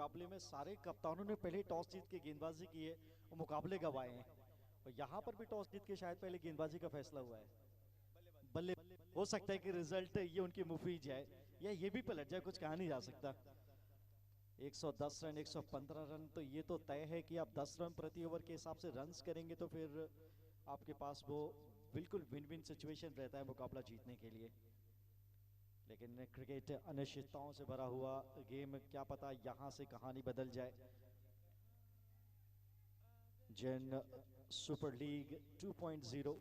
मुकाबले में सारे कप्तानों ने पहले टॉस जीत के गेंदबाजी की है और मुकाबले गंवाए हैं। और यहाँ पर भी टॉस जीत के शायद पहले गेंदबाजी का फैसला हुआ है। बल्ले हो सकता है कि रिजल्ट ये उनकी मुफीद जाए या ये भी पलट जाए, कुछ कहा नहीं जा सकता। 110 रन 115 रन तो ये तो तय है कि आप 10 रन प्रति ओवर के हिसाब से रन्स करेंगे तो फिर आपके पास वो बिल्कुल विन विन सिचुएशन रहता है मुकाबला जीतने के लिए। लेकिन क्रिकेट अनिश्चितताओं से भरा हुआ गेम, क्या पता यहाँ से कहानी बदल जाए। जैन सुपर लीग 2.0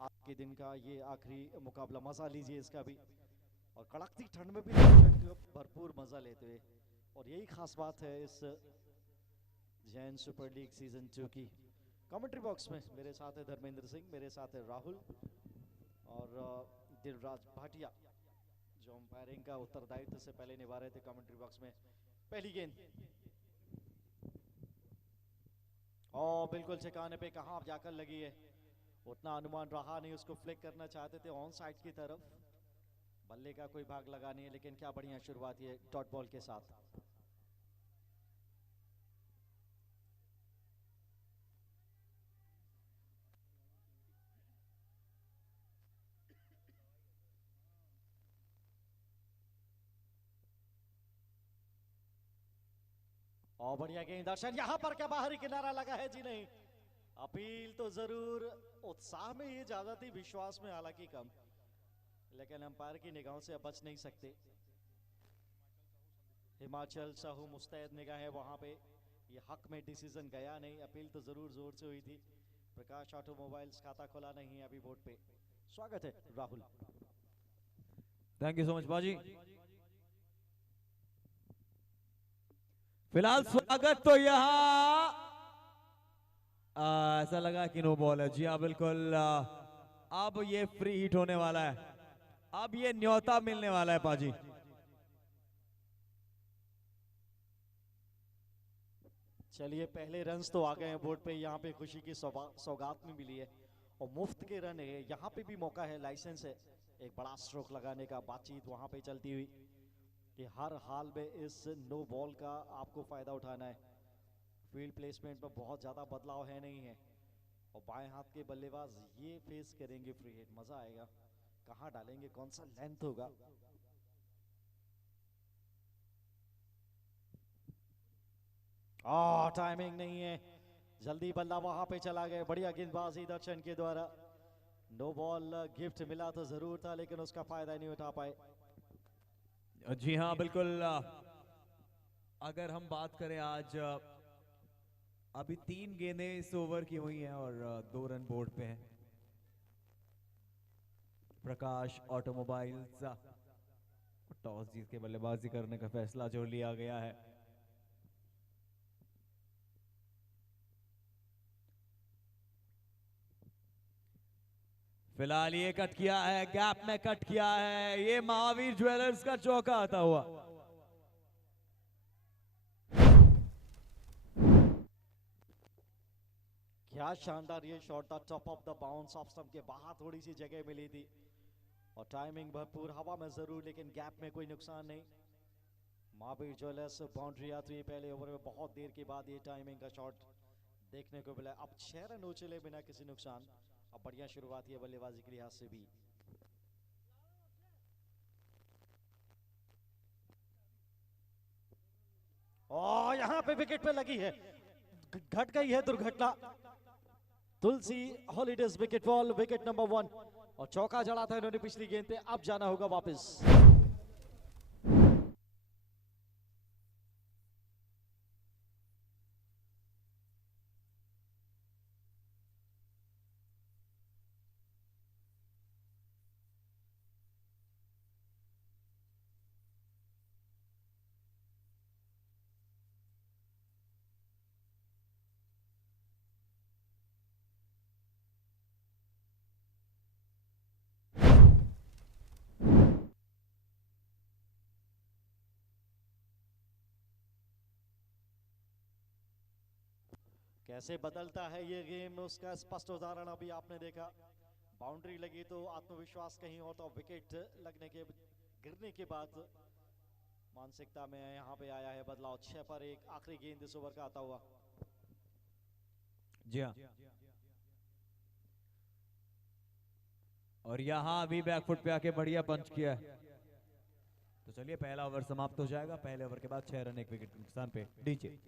आज के दिन का ये आखिरी मुकाबला, मजा लीजिए इसका भी और कड़कती ठंड में भी दर्शक भरपूर मजा लेते हुए। और यही खास बात है इस जैन सुपर लीग सीजन 2 की। कमेंट्री बॉक्स में मेरे साथ है धर्मेंद्र सिंह, मेरे साथ है राहुल और दिलराज भाटिया जो अंपायरिंग का उत्तरदायित्व से पहले निभा रहे थे कमेंट्री बॉक्स में। पहली गेंद और बिल्कुल ठिकाने पे कहां जाकर लगी है, उतना अनुमान रहा नहीं, उसको फ्लिक करना चाहते थे ऑन साइड की तरफ। बल्ले का कोई भाग लगा नहीं है, लेकिन क्या बढ़िया शुरुआत है डॉट बॉल के साथ। और बढ़िया गेंद दर्शन, यहां पर क्या बाहरी किनारा लगा है? जी नहीं, अपील तो जरूर। उत्साह में ये ज्यादा थी, विश्वास में हालांकि कम, लेकिन अंपायर की निगाहों से अब बच नहीं सकते। हिमाचल साहू मुस्तैद निगाह है वहां पे, ये हक में डिसीजन गया नहीं, अपील तो जरूर जोर से हुई थी। प्रकाश ऑटोमोबाइल्स खाता खुला नहीं है अभी बोर्ड पे। स्वागत है Rahul. Thank you so much बाजी। फिलहाल स्वागत तो यहाँ ऐसा लगा कि नो बॉल है। जी हाँ बिल्कुल, अब ये फ्री हिट होने वाला है, अब ये न्योता मिलने वाला है पाजी। चलिए पहले रन्स तो आ गए हैं बोर्ड पे, यहाँ पे खुशी की सौगात में मिली है और मुफ्त के रन है। यहाँ पे भी मौका है, लाइसेंस है एक बड़ा स्ट्रोक लगाने का। बातचीत वहां पे चलती हुई कि हर हाल में इस नो बॉल का आपको फायदा उठाना है। फील्ड प्लेसमेंट में बहुत ज्यादा बदलाव है नहीं है और बाएं हाथ के बल्लेबाज ये फेस करेंगे फ्री हिट। मजा आएगा, कहां डालेंगे, कौन सा लेंथ होगा। टाइमिंग नहीं है, जल्दी बल्ला वहां पे चला गया। बढ़िया गेंदबाजी दर्शन के द्वारा। नो बॉल गिफ्ट मिला तो जरूर था, लेकिन उसका फायदा नहीं उठा पाए। जी हाँ बिल्कुल, अगर हम बात करें आज अभी 3 गेंदें इस ओवर की हुई हैं और 2 रन बोर्ड पे हैं। प्रकाश ऑटोमोबाइल्स टॉस जीत के बल्लेबाजी करने का फैसला जो लिया गया है। फिलहाल ये कट किया है, गैप में कट किया है, ये महावीर ज्वेलर्स का चौका आता हुआ। क्या शानदार ये शॉट था, top of the bounce, off stump के बाहर थोड़ी सी जगह मिली थी और टाइमिंग भरपूर, हवा में जरूर लेकिन गैप में कोई नुकसान नहीं। महावीर ज्वेलर्स बाउंड्री आती है पहले ओवर में, बहुत देर के बाद ये टाइमिंग का शॉट देखने को मिला। अब 6 रन उछले बिना किसी नुकसान। अब बढ़िया शुरुआत है बल्लेबाजी के लिहाज से भी। और यहां पे विकेट पे लगी है, घट गई है दुर्घटना। Tulsi holidays wicket ball, wicket number 1 और चौका जड़ा था इन्होंने पिछली गेंद पे। अब जाना होगा वापस। कैसे बदलता है ये गेम, उसका स्पष्ट उदाहरण अभी आपने देखा। बाउंड्री लगी तो आत्मविश्वास कहीं और, तो विकेट लगने के गिरने के बाद मानसिकता में यहाँ पे आया है बदलाव। 6 पर 1 आखिरी गेंद इस ओवर का आता हुआ। जी हाँ, और यहाँ अभी बैकफुट पे आके बढ़िया पंच किया है। तो चलिए पहला ओवर समाप्त हो जाएगा। पहले ओवर के बाद 6 रन 1 विकेट के नुकसान पे डीजे।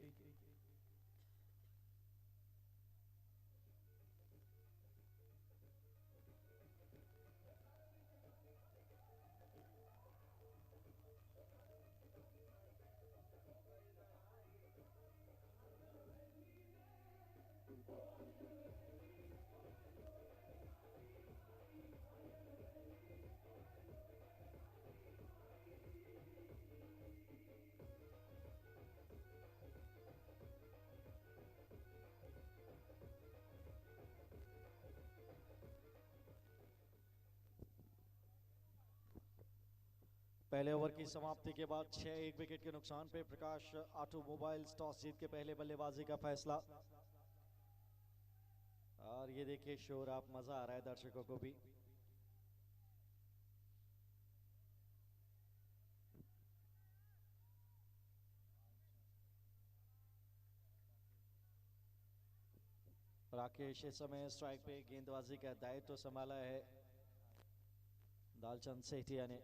पहले ओवर की समाप्ति के बाद 6 1 विकेट के नुकसान पे प्रकाश ऑटोमोबाइल्स टॉस जीत के पहले बल्लेबाजी का फैसला। और ये देखिए शोर, आप मजा आ रहा है दर्शकों को भी। राकेश इस समय स्ट्राइक पे गेंदबाजी का दायित्व संभाला है। दालचंद सेठिया ने।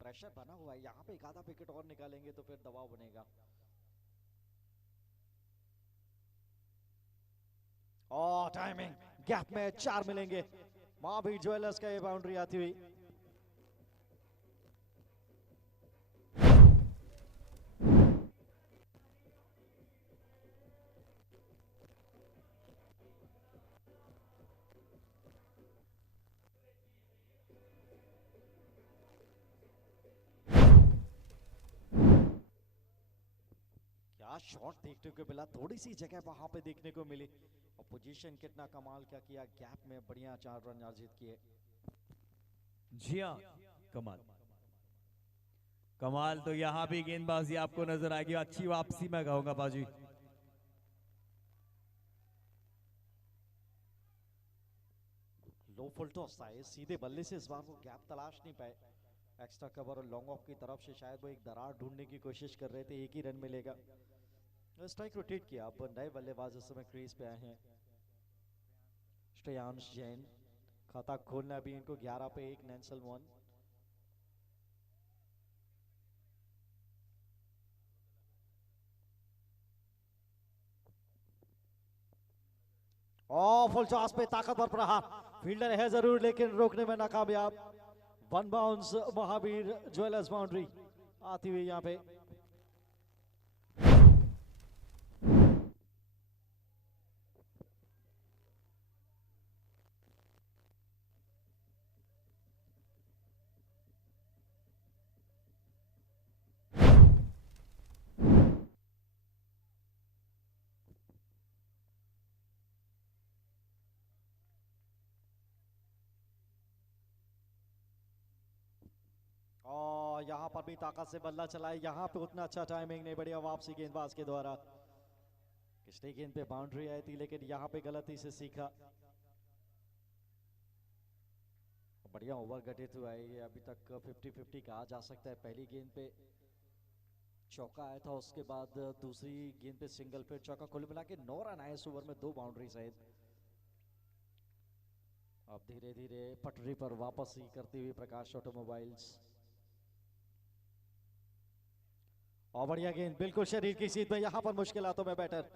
प्रेशर बना हुआ है यहाँ पे, एक आधा विकेट और निकालेंगे तो फिर दबाव बनेगा। और टाइमिंग गैप में 4 मिलेंगे। महावीर ज्वेलर्स का ये बाउंड्री आती हुई। क्या शॉट देखने को मिला, थोड़ी सी जगह वहां पे देखने को मिली। और पोजीशन कितना कमाल क्या किया, गैप में बढ़िया 4 रन अर्जित किए। जी हाँ, कमाल कमाल। तो यहाँ भी गेंदबाजी आपको नजर आएगी। अच्छी वापसी मैं कहूंगा बाजी। लो फुल टॉस था, सीधे बल्ले से इस बार वो गैप तलाश नहीं पाए। एक्स्ट्रा कवर और लॉन्ग ऑफ की तरफ से शायद वो एक दरार ढूंढने की कोशिश कर रहे थे। एक ही रन मिलेगा। स्ट्राइक रोटेट किया। अब नए बल्लेबाज इस समय क्रीज पे आए हैं। श्रेयांश जैन। खाता खोलना भी इनको 11 पे 1 नेंसल वन। फुल टॉस पे ताकतवर प्रहार। फील्डर है जरूर लेकिन रोकने में नाकामयाब। 1 बाउंस महावीर ज्वेलर्स बाउंड्री आती हुई यहाँ पे। और यहाँ पर भी ताकत से बल्ला चलाए। यहाँ पे उतना अच्छा टाइमिंग नहीं, बढ़िया वापसी गेंदबाज के द्वारा। पिछली गेंद पे बाउंड्री आई थी लेकिन यहाँ पे गलती से सीखा। बढ़िया ओवर गठित हुआ है ये। अभी तक 50-50 कहा जा सकता है। पहली गेंद पे चौका आया था, उसके बाद दूसरी गेंद पे सिंगल, फिर चौका। कुल मिला के 9 रन आए इस ओवर में, 2 बाउंड्री सहित। अब धीरे धीरे पटरी पर वापस ही करती हुई प्रकाश ऑटोमोबाइल्स। और बढ़िया गेंद बिल्कुल शरीर की सीध में, यहां पर मुश्किलातों में बैटर।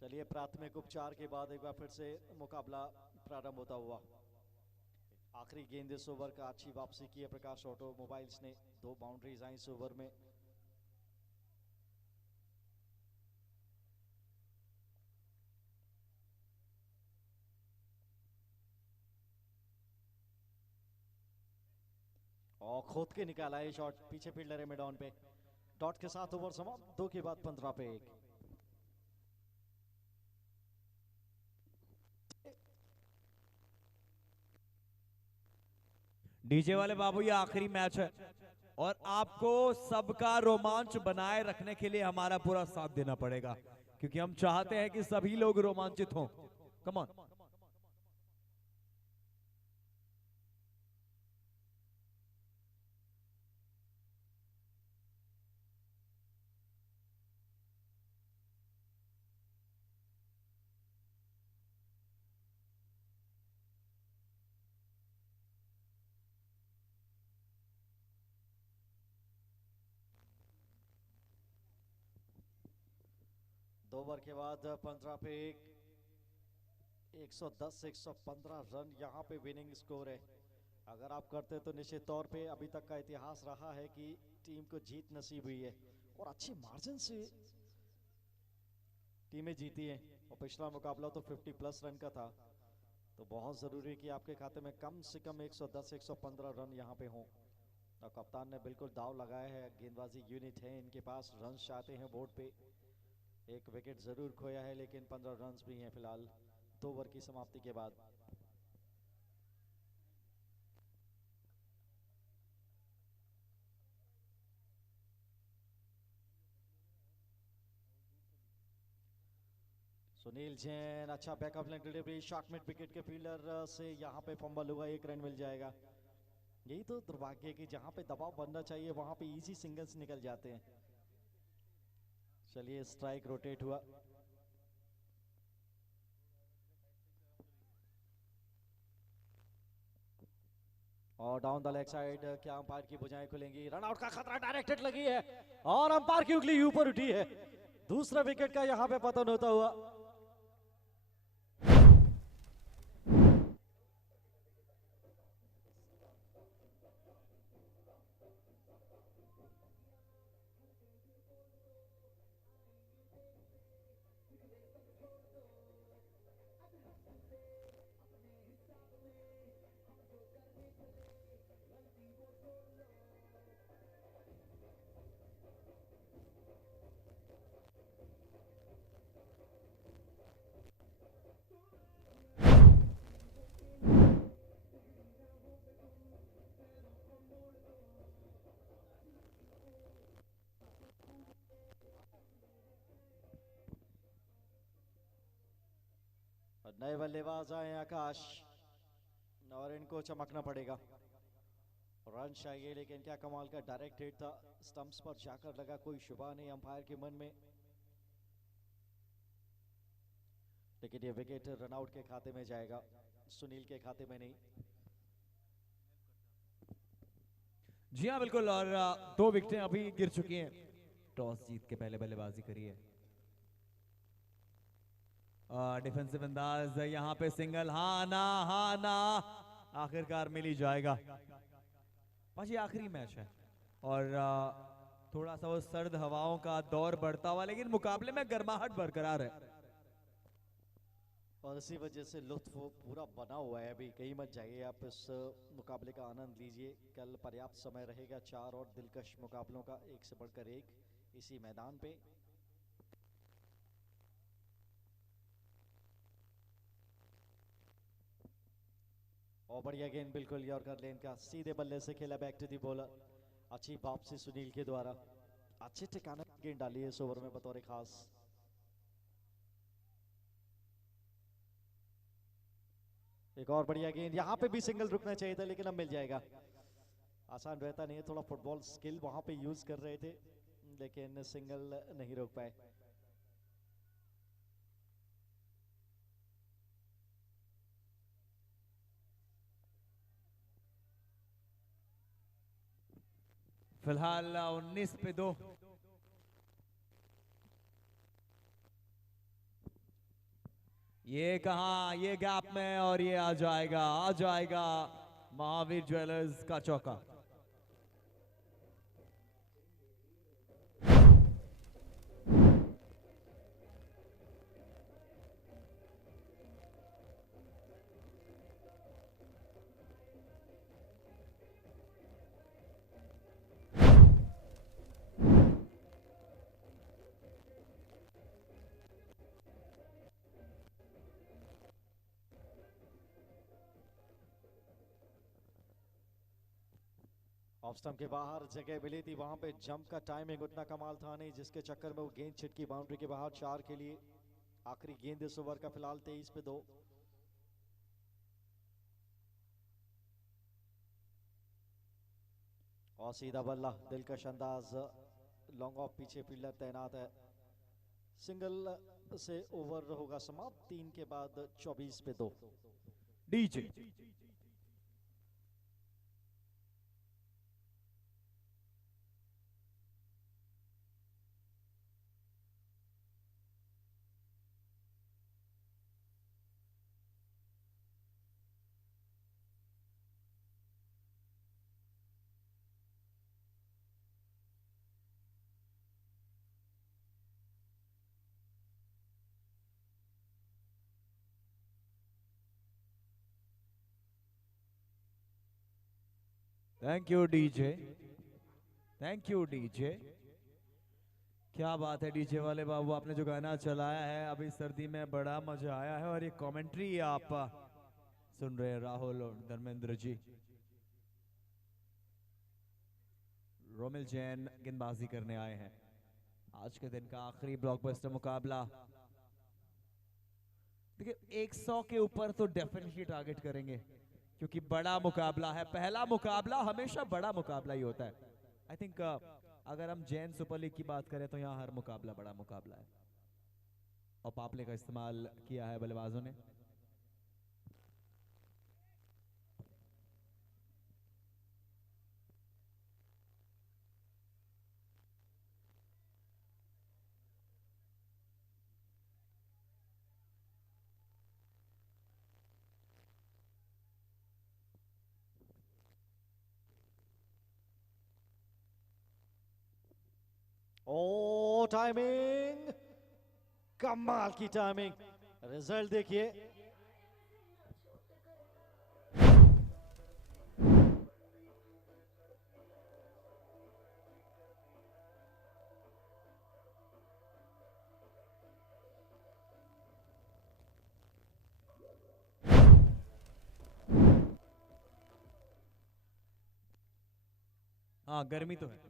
चलिए, प्राथमिक उपचार के बाद एक बार फिर से मुकाबला प्रारंभ होता हुआ। आखिरी गेंद इस ओवर का अच्छी वापसी की है प्रकाश ऑटोमोबाइल्स ने। 2 बाउंड्रीज आई इस ओवर में। और खोद के निकाला है शॉट, पीछे फील्डर है मिडॉन पे। डॉट के साथ ओवर समाप्त, 2 के बाद 15 पे 1। डीजे वाले बाबू, ये आखिरी मैच है और आपको सबका रोमांच बनाए रखने के लिए हमारा पूरा साथ देना पड़ेगा, क्योंकि हम चाहते हैं कि सभी लोग रोमांचित हों। Come on. दो ओवर के बाद 15 पे 1। 110 115 रन यहाँ पे विनिंग स्कोर है। अगर आप करते तो निश्चित तौर पे अभी तक का इतिहास रहा है कि टीम को जीत नसीब हुई है और अच्छी मार्जिन से टीमें जीती हैं। और पिछला मुकाबला तो 50 प्लस रन का था, तो बहुत ज़रूरी है कि आपके खाते में कम से कम 110 115 रन यहाँ पे हों। और कप्तान ने बिल्कुल दाव लगाया है, गेंदबाजी यूनिट है इनके पास, रन चाहते हैं बोर्ड पे। एक विकेट ज़रूर खोया है लेकिन 15 रन भी हैं फिलहाल 2 ओवर की समाप्ति के बाद। सुनील जैन, अच्छा backup leg delivery, shot mid wicket के फील्डर से यहाँ पे फंबल हुआ, 1 रन मिल जाएगा। यही तो दुर्भाग्य है कि जहाँ पे दबाव बनना चाहिए वहाँ पे इजी सिंगल्स निकल जाते हैं। चलिए, स्ट्राइक रोटेट हुआ। और डाउन द लेग साइड, क्या अंपायर की भुजाएं खुलेंगी? रन आउट का खतरा डायरेक्टेड लगी है और अंपायर की उंगली ऊपर उठी है। दूसरा विकेट का यहाँ पे पतन होता हुआ। नए बल्लेबाज आए आकाश और इनको चमकना पड़ेगा। रन चाहिए लेकिन क्या कमाल का डायरेक्ट हिट था, स्टंप्स पर जाकर लगा, कोई शुबा नहीं अंपायर के मन में। लेकिन ये विकेट रन आउट के खाते में जाएगा, सुनील के खाते में नहीं। जी हाँ बिल्कुल, और 2 विकेटें अभी गिर चुकी हैं। टॉस जीत के पहले बल्लेबाजी करी है। डिफेंसिव अंदाज, यहाँ पे सिंगल, हाँ ना आखिरकार मिल ही जाएगा। पाजी आखिरी मैच है और थोड़ा सा वो सर्द हवाओं का दौर बढ़ता हुआ, लेकिन मुकाबले में गर्माहट बरकरार है और इसी वजह से लुत्फ पूरा बना हुआ है। अभी कहीं मत जाइए, आप इस मुकाबले का आनंद लीजिए। कल पर्याप्त समय रहेगा 4 और दिलकश मुकाबलों का, एक से बढ़कर एक इसी मैदान पे। और बढ़िया गेंद बिल्कुल यॉर्कर लेन का, सीधे बल्ले से खेला बैक टू दी बॉलर। अच्छी वापसी सुनील के द्वारा, अच्छे ठिकाने गेंद डाली है इस ओवर में बतौर खास। एक और बढ़िया गेंद, यहाँ पे भी सिंगल रुकना चाहिए था लेकिन अब मिल जाएगा। आसान रहता नहीं है, थोड़ा फुटबॉल स्किल वहां पे यूज कर रहे थे लेकिन सिंगल नहीं रोक पाए। फिलहाल 19 पे 2। ये कहां, ये गैप में, और ये आ जाएगा, आ जाएगा महावीर ज्वेलर्स का चौका। ऑफ स्टंप के बाहर जगह मिली थी, वहां पे जंप का टाइमिंग उतना कमाल था नहीं, जिसके चक्कर में वो गेंद छिटकी बाउंड्री के बाहर 4 के लिए। आखिरी गेंद इस ओवर का फिलहाल 23 पे 2। और सीधा बल्ला, दिलकश अंदाज, लॉन्ग ऑफ, पीछे फील्डर तैनात है। सिंगल से ओवर होगा समाप्त 3 के बाद 24 पे 2। DJ thank you DJ, thank you DJ. क्या बात है डीजे वाले बाबू, आपने जो गाना चलाया है अभी सर्दी में, बड़ा मजा आया है। और ये कमेंट्री आप सुन रहे हैं राहुल और धर्मेंद्र जी। रोमिल जैन गेंदबाजी करने आए हैं। आज के दिन का आखिरी ब्लॉकबस्टर मुकाबला। देखिए 100 के ऊपर तो डेफिनेटली टारगेट करेंगे, क्योंकि बड़ा मुकाबला है। पहला मुकाबला हमेशा बड़ा मुकाबला ही होता है। आई थिंक अगर हम जैन सुपर लीग की बात करें तो यहाँ हर मुकाबला बड़ा मुकाबला है। और पापले का इस्तेमाल किया है बल्लेबाजों ने। ओ टाइमिंग, कमाल की टाइमिंग। रिजल्ट देखिए, हाँ गर्मी तो है।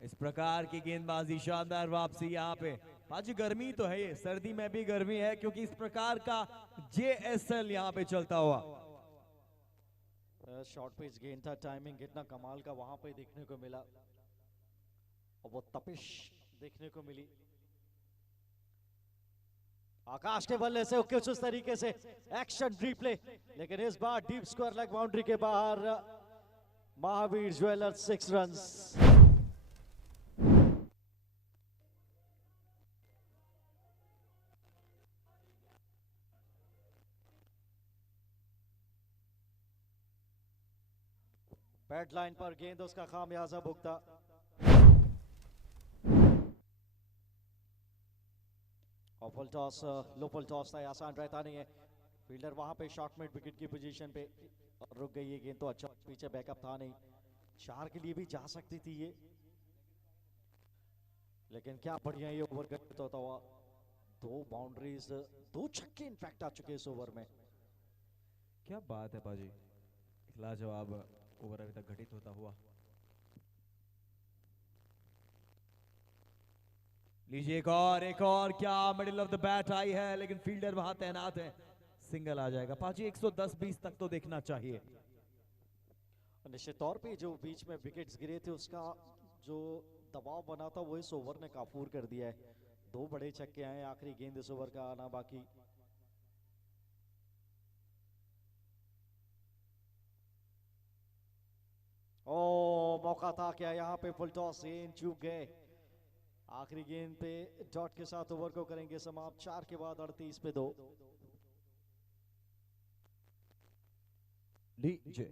इस प्रकार की गेंदबाजी, शानदार वापसी यहाँ पे। पाजी गर्मी तो है, ये सर्दी में भी गर्मी है, क्योंकि इस प्रकार का जेएसएल यहाँ पे चलता हुआ। शॉर्ट पिच गेंद था, टाइमिंग कितना कमाल का वहां पे देखने को मिला, और वो तपिश देखने को मिली। आकाश के बल्ले से कुछ उस तरीके से एक्शन रिप्ले, लेकिन इस बार डीप स्क्वायर लेग बाउंड्री के बाहर Mahavir jewellers 6 runs. Bat line पर गेंद उसका खामियाजा भुगता। और फुल टॉस, लो फुल टॉस था, आसान रहता नहीं है। फील्डर वहां पे शॉर्ट मिड विकेट की पोजीशन पे रुक गई है गेंद, तो अच्छा पीछे बैकअप था नहीं, 4 के लिए भी जा सकती थी ये, लेकिन क्या बढ़िया ये ओवर गत होता हुआ। 2 बाउंड्रीज, 2 छक्के इनफैक्ट आ चुके इस ओवर में। क्या बात है पाजी, लाजवाब ओवर अभी तक घटित होता हुआ। लीजिए एक और, क्या मिडिल ऑफ द बैट आई है, लेकिन फील्डर वहां तैनात है। सिंगल आ जाएगा पाजी। 110-20 तक तो देखना चाहिए। निश्चित तौर पे जो बीच में विकेट्स गिरे थे उसका जो दबाव बना था वो इस ओवर ने काफूर कर दिया है। 2 बड़े छक्के आए, आखिरी गेंद इस ओवर का आना बाकी। ओ मौका था क्या यहाँ पे, फुल टॉस, चूक गए। आखिरी गेंद पे डॉट के साथ ओवर को करेंगे समाप्त, 4 के बाद 38 पे 2। DJ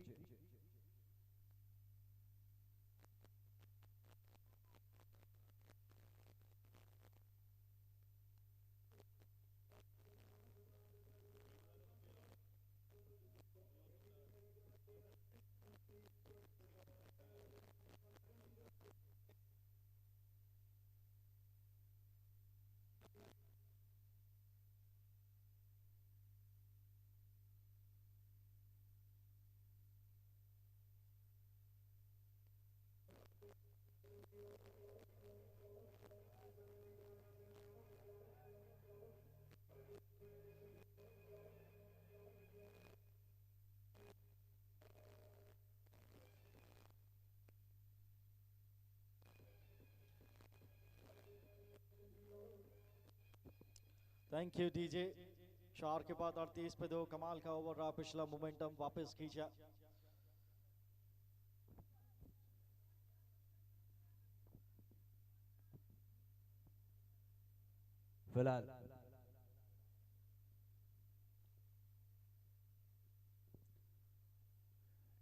thank you DJ. 4 के बाद 38 पे 2, कमाल का ओवर रहा, पिछला मोमेंटम वापस खींचा। फिलहाल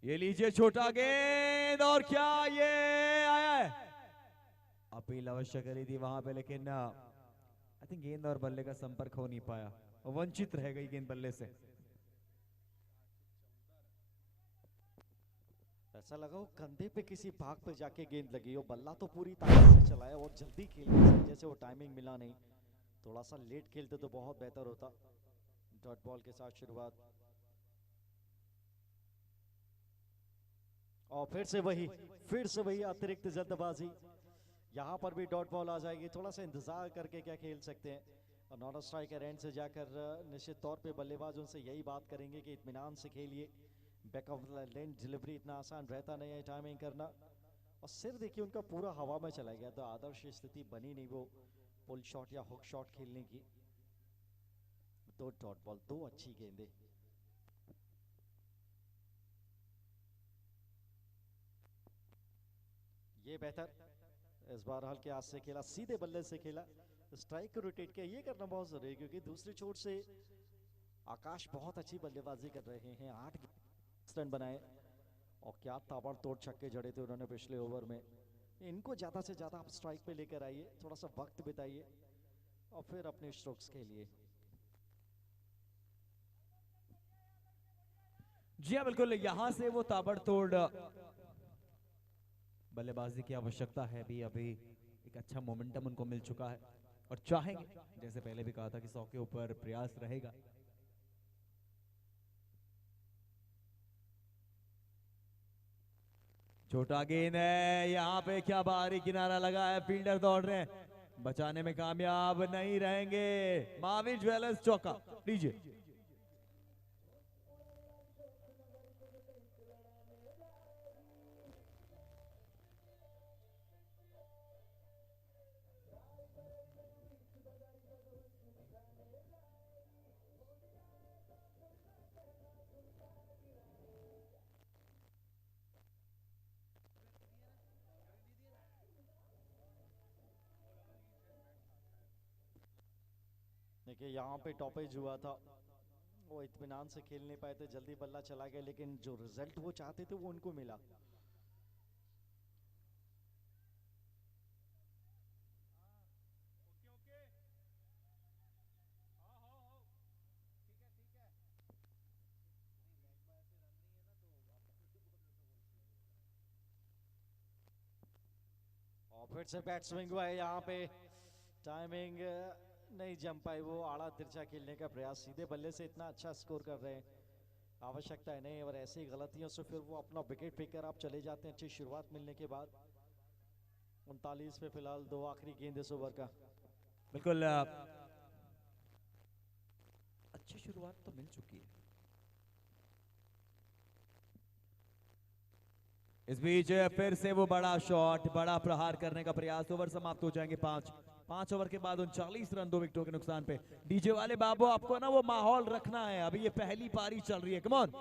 ये लीजिए छोटा गेंद, और क्या ये आया है। अपील अवश्य करी थी वहां पे, लेकिन आई थिंक गेंद और बल्ले का संपर्क हो नहीं पाया, वंचित रह गई गेंद बल्ले से। ऐसा लगा वो कंधे पे किसी भाग पे जाके गेंद लगी हो, बल्ला तो पूरी ताकत से चलाया और जल्दी खेलने से जैसे वो टाइमिंग मिला नहीं। थोड़ा सा लेट खेलते तो बहुत बेहतर होता। डॉट बॉल के साथ शुरुआत, और फिर से वही अतिरिक्त जल्दबाजी। यहाँ पर भी डॉट बॉल आ जाएगी, थोड़ा सा इंतजार करके क्या खेल सकते हैं। और नॉन स्ट्राइकर एंड से जाकर निश्चित तौर पे बल्लेबाज उनसे यही बात करेंगे कि इत्मीनान से खेलिए, बैक ऑफ लेन डिलीवरी इतना आसान रहता नहीं है टाइमिंग करना। और सिर देखिए उनका पूरा हवा में चला गया, तो आदर्श स्थिति बनी नहीं वो पुल शॉट या हुक शॉट खेलने की। 2 डॉट बॉल, 2 अच्छी गेंदें। ये बेहतर, इस बार हल्के हाथ से खेला, सीधे बल्ले से खेला, स्ट्राइक को रोटेट किया। ये करना बहुत जरूरी है क्योंकि दूसरी छोर से आकाश बहुत अच्छी बल्लेबाजी कर रहे हैं। 8 रन बनाए और क्या ताबड़तोड़ छक्के जड़े थे उन्होंने पिछले ओवर में। इनको ज्यादा से ज्यादा आप स्ट्राइक पे लेकर आइए, थोड़ा सा वक्त बिताइए और फिर अपने स्ट्रोक्स खेलिए। जी हाँ बिल्कुल, यहां से वो ताबड़तोड़ बल्लेबाजी की आवश्यकता है भी। अभी एक अच्छा मोमेंटम उनको मिल चुका है और चाहेंगे, जैसे पहले भी कहा था, कि 100 के ऊपर प्रयास रहेगा। छोटा गेंद है, यहाँ पे क्या बाहरी किनारा लगा है, फील्डर दौड़ रहे हैं, बचाने में कामयाब नहीं रहेंगे। महावीर ज्वेलर्स चौका। लीजिए देखिए यहाँ पे टॉपेज हुआ था, वो इत्मीनान से खेल नहीं पाए थे, जल्दी बल्ला चला गया, लेकिन जो रिजल्ट वो चाहते थे वो उनको मिला। और फिर से बैट स्विंग हुआ है, यहाँ पे टाइमिंग नहीं जम पाई, वो आड़ा तिरछा खेलने का प्रयास। सीधे बल्ले से इतना अच्छा स्कोर कर रहे हैं, आवश्यकता है नहीं, और ऐसी गलतियों से फिर वो अपना विकेट पिकर आप चले जाते हैं अच्छी शुरुआत मिलने के बाद। 39 पे फिलहाल 2 आखिरी गेंद इस ओवर का। बिल्कुल, अच्छी शुरुआत तो मिल चुकी है। इस बीच फिर से वो बड़ा शॉट, बड़ा प्रहार करने का प्रयास। ओवर समाप्त हो जाएंगे 5 ओवर के बाद 39 रन 2 विकेटों के नुकसान पे। डीजे वाले बाबू, आपको ना वो माहौल रखना है, अभी ये पहली पारी चल रही है, come on.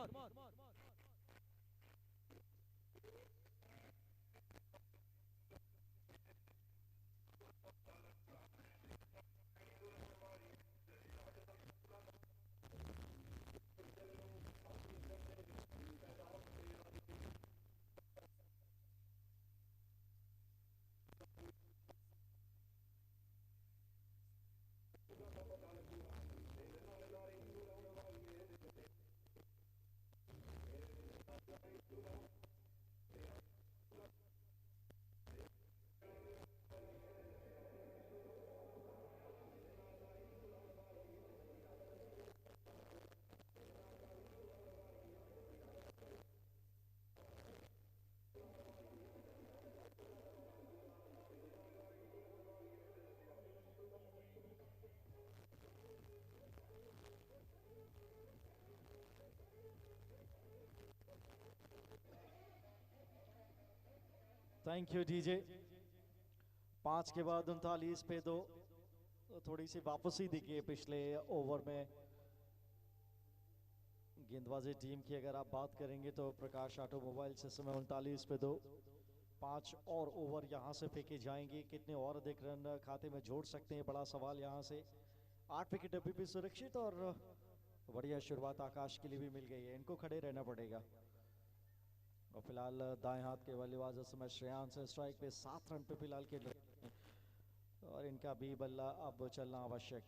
Thank you DJ. 5 के बाद 39 पे 2। थोड़ी सी वापसी दिखी है पिछले ओवर में। गेंदबाजी टीम की अगर आप बात करेंगे तो प्रकाश ऑटोमोबाइल्स इस समय 39 पे 2। 5 और ओवर यहाँ से फेंके जाएंगे, कितने और अधिक रन खाते में जोड़ सकते हैं, बड़ा सवाल यहाँ से। 8 विकेट अभी भी सुरक्षित और बढ़िया शुरुआत आकाश के लिए भी मिल गई है, इनको खड़े रहना पड़ेगा। और फिलहाल दाएं हाथ के बल्लेबाज इस समय श्रेयांश स्ट्राइक पे 7 रन पे फिलहाल खेल रहे हैं और इनका भी बल्ला अब चलना आवश्यक।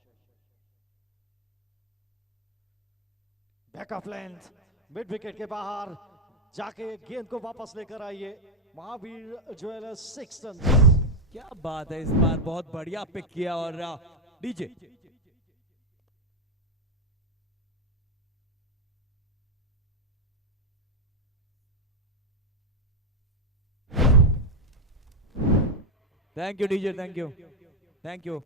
Back of length, mid wicket के बाहर जाके गेंद को वापस लेकर आइए महावीर ज्वेलर्स 6 रन। क्या बात है, इस बार बहुत बढ़िया पिक किया। और DJ thank you DJ, thank you thank you.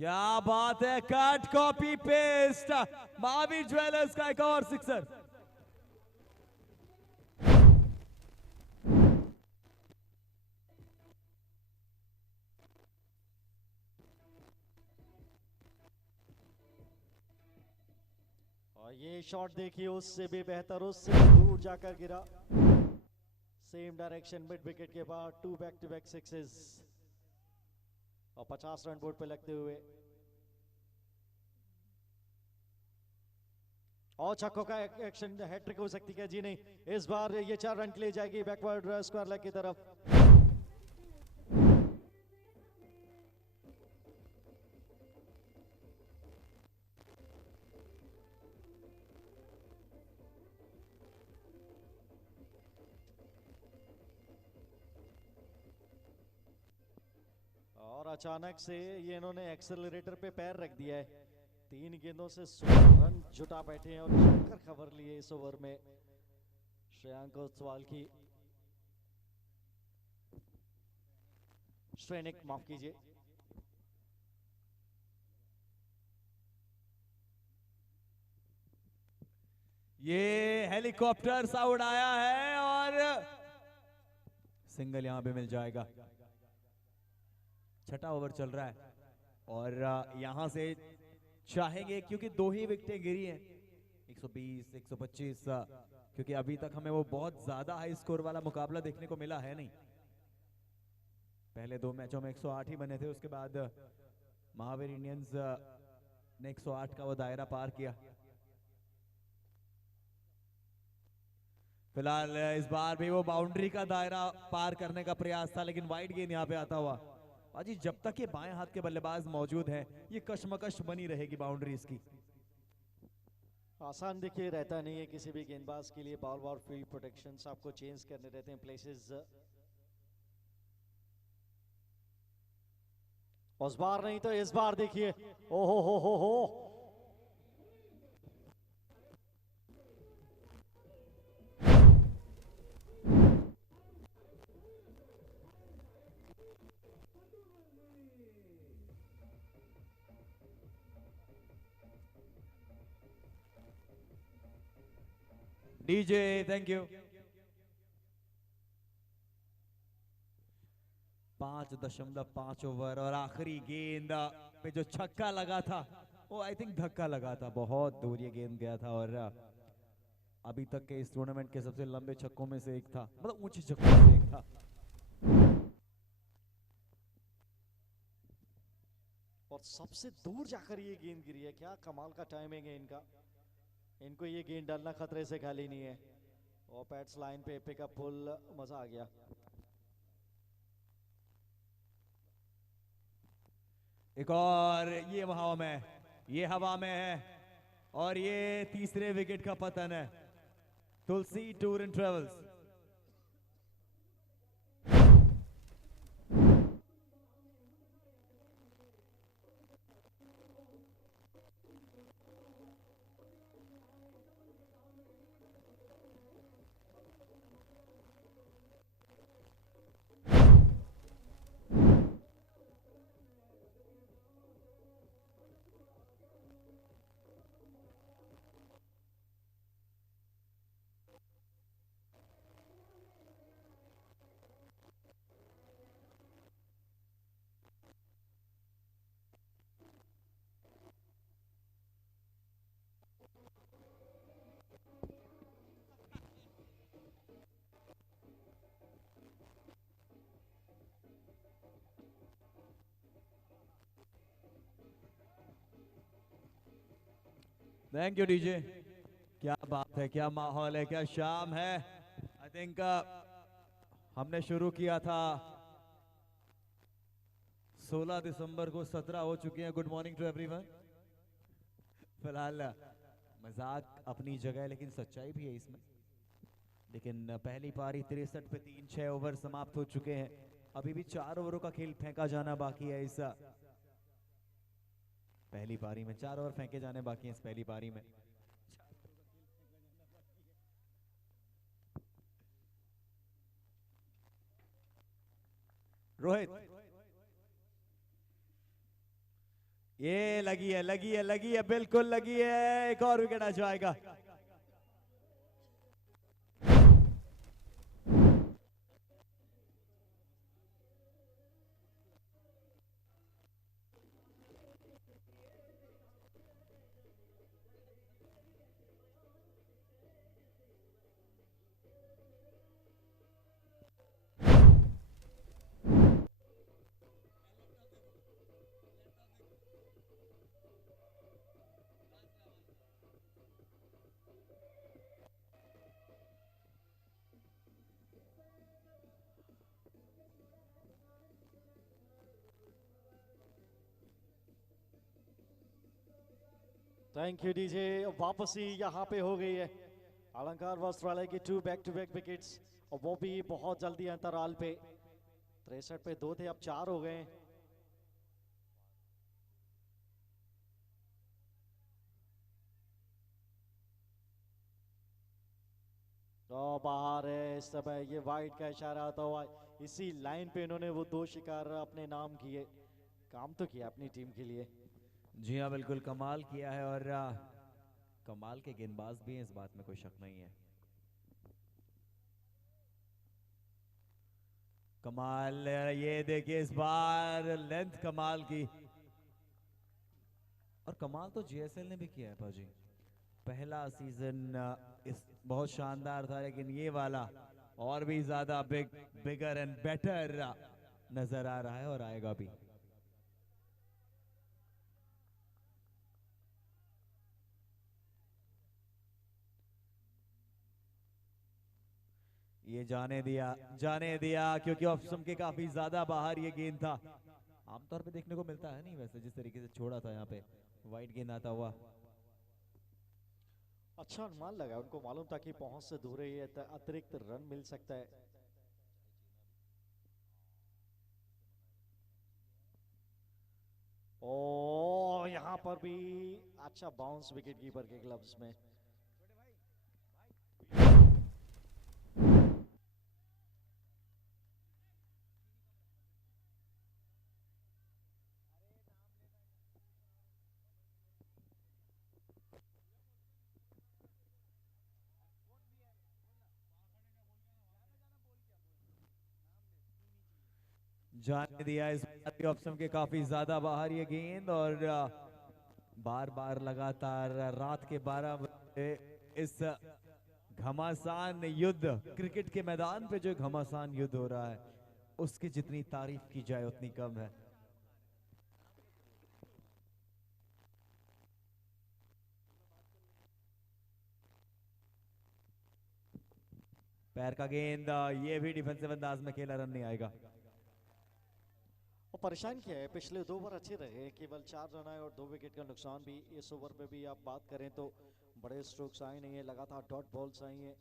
क्या बात है, cut copy paste, Mahavir jewellers का एक और सिक्सर। और ये शॉट देखिए, उससे भी बेहतर, उससे भी दूर जाकर गिरा। सेम डायरेक्शन, मिड विकेट के बाद 2 बैक टू बैक सिक्सेस और 50 रन बोर्ड पे लगते हुए। और छक्कों का एक्शन हैट्रिक हो सकती है जी, नहीं इस बार ये 4 रन के लिए जाएगी बैकवर्ड स्क्वायर लेग की तरफ। और अचानक से ये इन्होंने एक्सेलरेटर पे पैर रख दिया है। 3 गेंदों से 16 रन जुटा बैठे हैं और जमकर खबर लिए इस ओवर में श्रेयांक ओसवाल की। श्रेनिक, माफ कीजिए। ये हेलीकॉप्टर सा उड़ाया है और सिंगल यहां पे मिल जाएगा। छठा ओवर चल रहा है और यहां से चाहेंगे, क्योंकि 2 ही विकेटें गिरी हैं, 120 125, क्योंकि अभी तक हमें वो बहुत ज्यादा हाई स्कोर वाला मुकाबला देखने को मिला है नहीं। पहले 2 मैचों में 108 ही बने थे, उसके बाद महावीर इंडियंस ने 108 का वो दायरा पार किया। फिलहाल इस बार भी वो बाउंड्री का दायरा पार करने का प्रयास था, लेकिन वाइड गेंद यहाँ पे आता हुआ। बाजी, जब तक ये बाएं हाथ के बल्लेबाज मौजूद हैं, ये कशमकश बनी रहेगी बाउंड्रीज की। आसान देखिए रहता नहीं है किसी भी गेंदबाज के लिए, बॉल और फील्ड प्रोटेक्शन आपको चेंज करने रहते हैं प्लेसेस। उस बार नहीं तो इस बार देखिए, ओहो हो। DJ, thank you. 5.5 ओवर और आखिरी गेंद पे जो छक्का लगा था, वो आई थिंक धक्का लगा था, बहुत दूर ये गेंद गया था और अभी तक के इस टूर्नामेंट के सबसे लंबे छक्कों में से एक था, मतलब ऊंचे छक्कों में से एक था। और सबसे दूर जाकर ये गेंद गिरी है, क्या कमाल का टाइमिंग है इनका। इनको ये गेंद डालना खतरे से खाली नहीं है। और पैट्स लाइन पे पिकअप पुल, मजा आ गया। एक और ये हवा में है, ये हवा में है और ये तीसरे विकेट का पतन है। Tulsi tour and travels. Thank you DJ. क्या बात है, क्या माहौल है, क्या शाम है। आई थिंक हमने शुरू किया था 16 दिसंबर को, 17 हो चुके हैं। Good morning to everyone. फिलहाल मजाक अपनी जगह है लेकिन सच्चाई भी है इसमें। लेकिन पहली पारी 63 पे 3-6 ओवर समाप्त हो चुके हैं। अभी भी 4 ओवरों का खेल फेंका जाना बाकी है इस पहली पारी में। 4 ओवर फेंके जाने बाकी हैं इस पहली पारी में। रोहित, ये लगी है, लगी है, लगी है, बिल्कुल लगी है। एक और विकेट आ जाएगा। Thank you DJ. वापसी यहाँ पे हो गई है। अलंकार वस्त्रालय की 2 बैक टू बैक विकेट्स, और वो भी बहुत जल्दी अंतराल पे। 63 पे 2 थे, अब 4 हो गए। तो बाहर है इस समय, ये वाइड का इशारा होता हुआ। इसी लाइन पे इन्होंने वो 2 शिकार अपने नाम किए। काम तो किया अपनी टीम के लिए। जी हाँ, बिल्कुल कमाल किया है और कमाल के गेंदबाज भी हैं, इस बात में कोई शक नहीं है। कमाल, ये देखिए इस बार लेंथ कमाल की। और कमाल तो जीएसएल ने भी किया है भाजी। पहला सीजन इस बहुत शानदार था, लेकिन ये वाला और भी ज्यादा बिगर एंड बेटर नजर आ रहा है और आएगा भी। ये जाने दिया, जाने दिया, क्योंकि ऑप्शन के काफी ज्यादा बाहर ये गेंद था। आमतौर पे देखने को मिलता है नहीं वैसे, जिस तरीके से छोड़ा था यहाँ पे वाइड गेंद आता हुआ। अच्छा अनुमान लगा, उनको मालूम था कि पहुंच से दूर है, ये अतिरिक्त रन मिल सकता है। ओ यहाँ पर भी अच्छा बाउंस विकेट कीपर के ग्लव्स में। जाने दिया इस ऑप्शन के काफी ज्यादा बाहर ये गेंद, और बार बार लगातार रात के 12 बजे इस घमासान युद्ध, क्रिकेट के मैदान पे जो घमासान युद्ध हो रहा है, उसकी जितनी तारीफ की जाए उतनी कम है। पैर का गेंद, ये भी डिफेंसिव अंदाज में खेला, रन नहीं आएगा। और परेशान किया है, पिछले 2 ओवर अच्छे रहे, केवल 4 रन आए और 2 विकेट का नुकसान भी। इस ओवर पे भी आप बात करें तो बड़े स्ट्रोक्स आए नहीं है, लगातार डॉट बॉल्स आई हैं।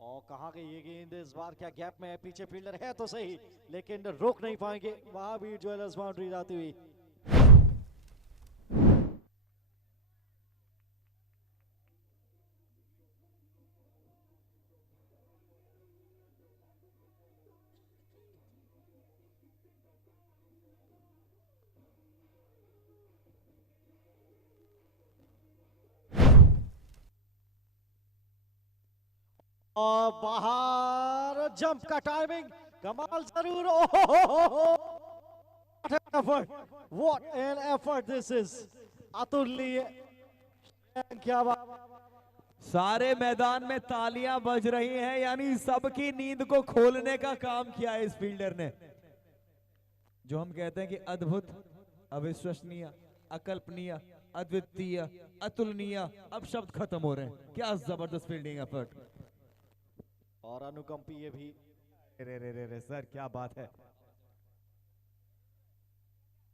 और कहाँ गई ये गेंद इस बार, क्या गैप में है, पीछे फील्डर है तो सही लेकिन रोक नहीं पाएंगे, महावीर ज्वेलर्स बाउंड्री जाती हुई। और बाहर जंप का टाइमिंग कमाल जरूर। What an effort this is, अतुलनीय। क्या बात, सारे मैदान में तालियां बज रही हैं, यानी सबकी नींद को खोलने का काम किया है इस फील्डर ने। जो हम कहते हैं कि अद्भुत, अविश्वसनीय, अकल्पनीय, अद्वितीय, अतुलनीय, अब शब्द खत्म हो रहे हैं। क्या जबरदस्त फील्डिंग एफर्ट और अनुकंपीय भी। रे सर, क्या बात है।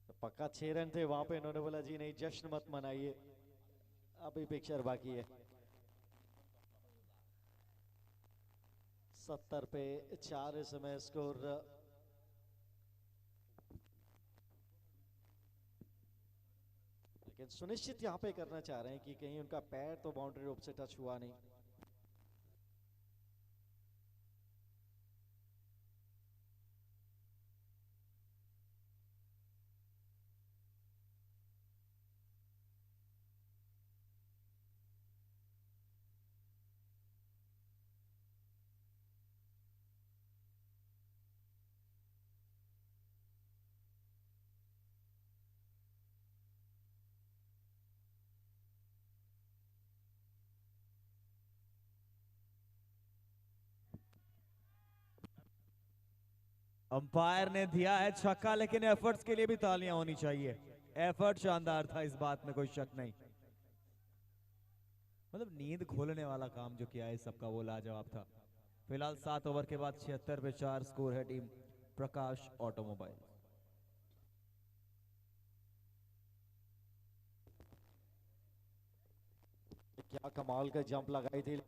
तो पक्का 6 रन थे वहां पे, इन्होंने बोला जी नहीं जश्न मत मनाइए, अभी पिक्चर बाकी है। 70 पे 4 इस समय स्कोर। लेकिन सुनिश्चित यहाँ पे करना चाह रहे हैं कि कहीं उनका पैर तो बाउंड्री रोप से टच हुआ नहीं। अंपायर ने दिया है छक्का, लेकिन एफर्ट्स के लिए भी तालियां होनी चाहिए। एफर्ट शानदार था, इस बात में कोई शक नहीं। मतलब नींद खोलने वाला काम जो किया है सबका, वो लाजवाब था। फिलहाल 7 ओवर के बाद 76 पे 4 स्कोर है टीम प्रकाश ऑटोमोबाइल। क्या कमाल का जंप लगाई थी,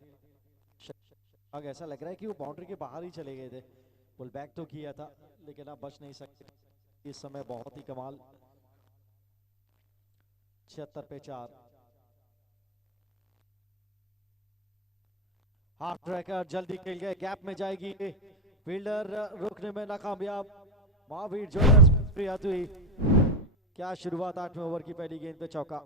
ऐसा लग रहा है कि वो बाउंड्री के बाहर ही चले गए थे। पुल बैक तो किया था लेकिन आप बच नहीं सकते इस समय। बहुत ही कमाल। 76 पे 4। हाफ ट्रैकर जल्दी खेल गए, गैप में जाएगी, फील्डर रोकने में नाकामयाब। महावीर ज्वेलर्स आती हुई। क्या शुरुआत 8वें ओवर की पहली गेंद पे चौका।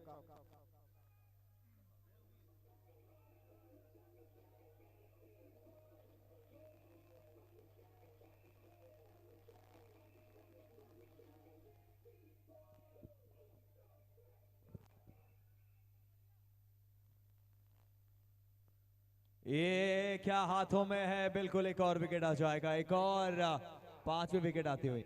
ये क्या हाथों में है, बिल्कुल एक और विकेट आ जाएगा। एक और 5वीं विकेट आती हुई।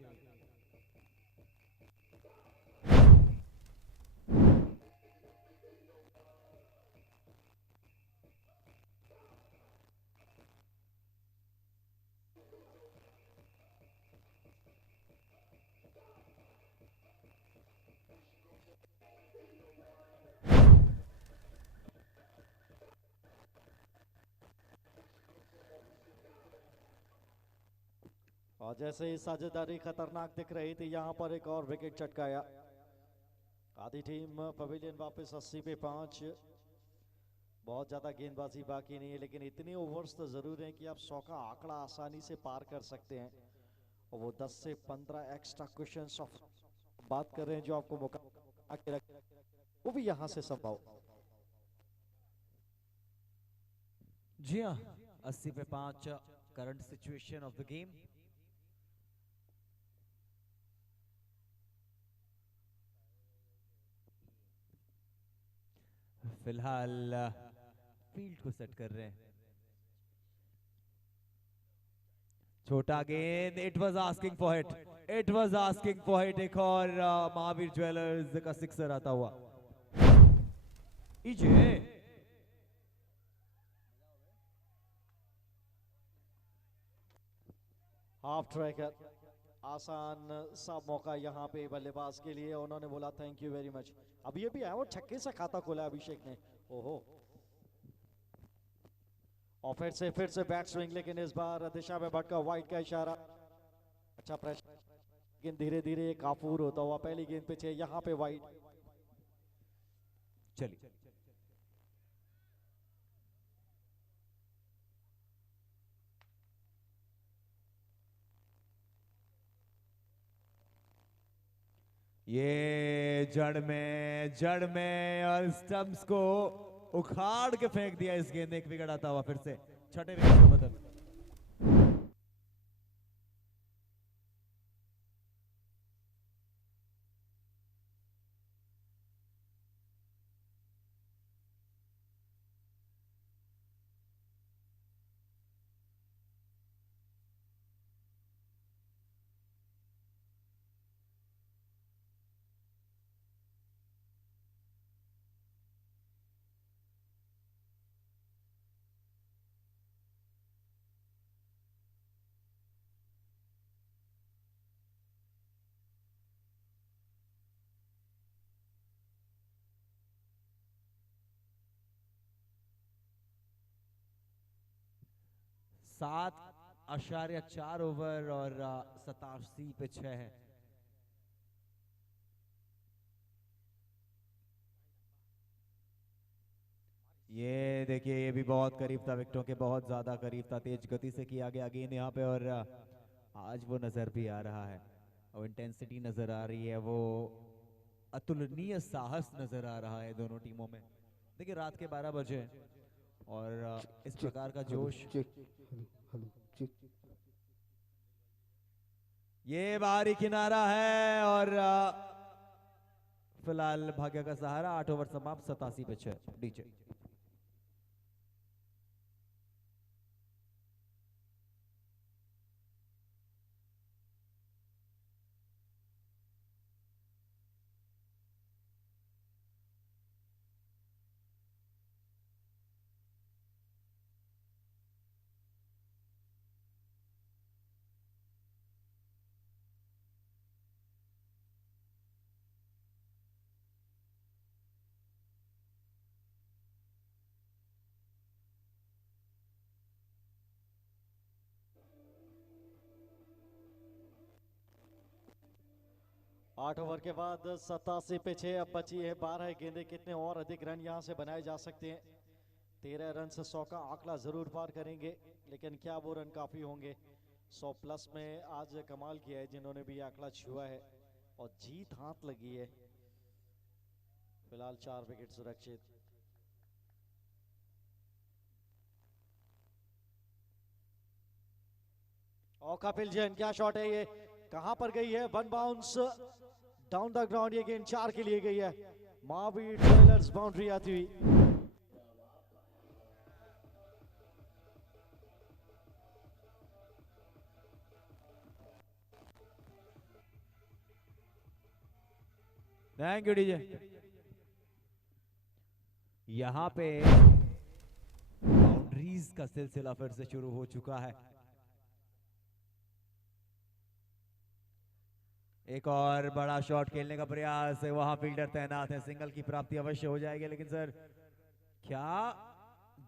और जैसे ही साझेदारी खतरनाक दिख रही थी, यहां पर एक और विकेट चटकाया। आधी टीम पवेलियन वापस 80 पे 5। बहुत ज्यादा गेंदबाजी बाकी नहीं है, लेकिन इतने ओवर्स तो जरूर हैं कि आप 100 का आंकड़ा आसानी से पार कर सकते हैं। और वो 10 से 15 एक्स्ट्रा क्वेश्चंस ऑफ बात कर रहे हैं जो आपको मौका आके रख, वो भी यहां से संभव। जी हाँ, 80 पे 5 current situation of the game. फिलहाल फील्ड को सेट कर रहे हैं। छोटा गेंद, it was asking for hit, it was asking for hit. एक और महावीर ज्वेलर्स का सिक्सर आता हुआ। हाफ ट्रैकर, आसान सा मौका यहाँ पे बल्लेबाज के लिए, उन्होंने बोला थैंक यू वेरी मच। अभी अभी आया वो छक्के से खाता खोला अभिषेक ने। ओहो, और फिर से बैट स्विंग, लेकिन इस बार दिशा में भटका, वाइड का इशारा। अच्छा प्रेशर, लेकिन धीरे धीरे काफूर होता हुआ पहली गेंद पे 6, यहाँ पे वाइड। चलिए ये जड़ में और स्टंप्स को उखाड़ के फेंक दिया इस गेंद ने। एक विकेट आता हुआ फिर से छठे विकेट को बदल। 7.4 ओवर और 87 पे 6 है। ये देखिए, ये भी बहुत करीब था विकेटों के, बहुत ज्यादा करीब था। तेज गति से किया गया गेंद यहाँ पे, और आज वो नजर भी आ रहा है, और इंटेंसिटी नजर आ रही है, वो अतुलनीय साहस नजर आ रहा है दोनों टीमों में। देखिए रात के 12 बजे और इस प्रकार का जोश। ये बाहरी किनारा है और फिलहाल भाग्य का सहारा। 8 ओवर समाप्त, 87 पे 6 डीजे। आठ ओवर के बाद 87 पे 6, अब बची है 12 गेंदें। कितने और अधिक रन यहां से बनाए जा सकते हैं? 13 रन से 100 का आंकड़ा जरूर पार करेंगे, लेकिन क्या वो रन काफी होंगे? 100 प्लस में आज कमाल किया है जिन्होंने भी आंकड़ा छुआ है, और जीत हाथ लगी है। फिलहाल 4 विकेट सुरक्षित। और कपिल जैन, क्या शॉट है ये, कहां पर गई है? One bounce down the ground, ये गेंद 4 के लिए गई है। महावीर ट्रेलर्स बाउंड्री आती हुई। Thank you DJ. यहां पे बाउंड्रीज का सिलसिला फिर से शुरू हो चुका है। एक और बड़ा शॉट खेलने का प्रयास है, वहां फील्डर तैनात है, सिंगल की प्राप्ति अवश्य हो जाएगी। लेकिन सर, क्या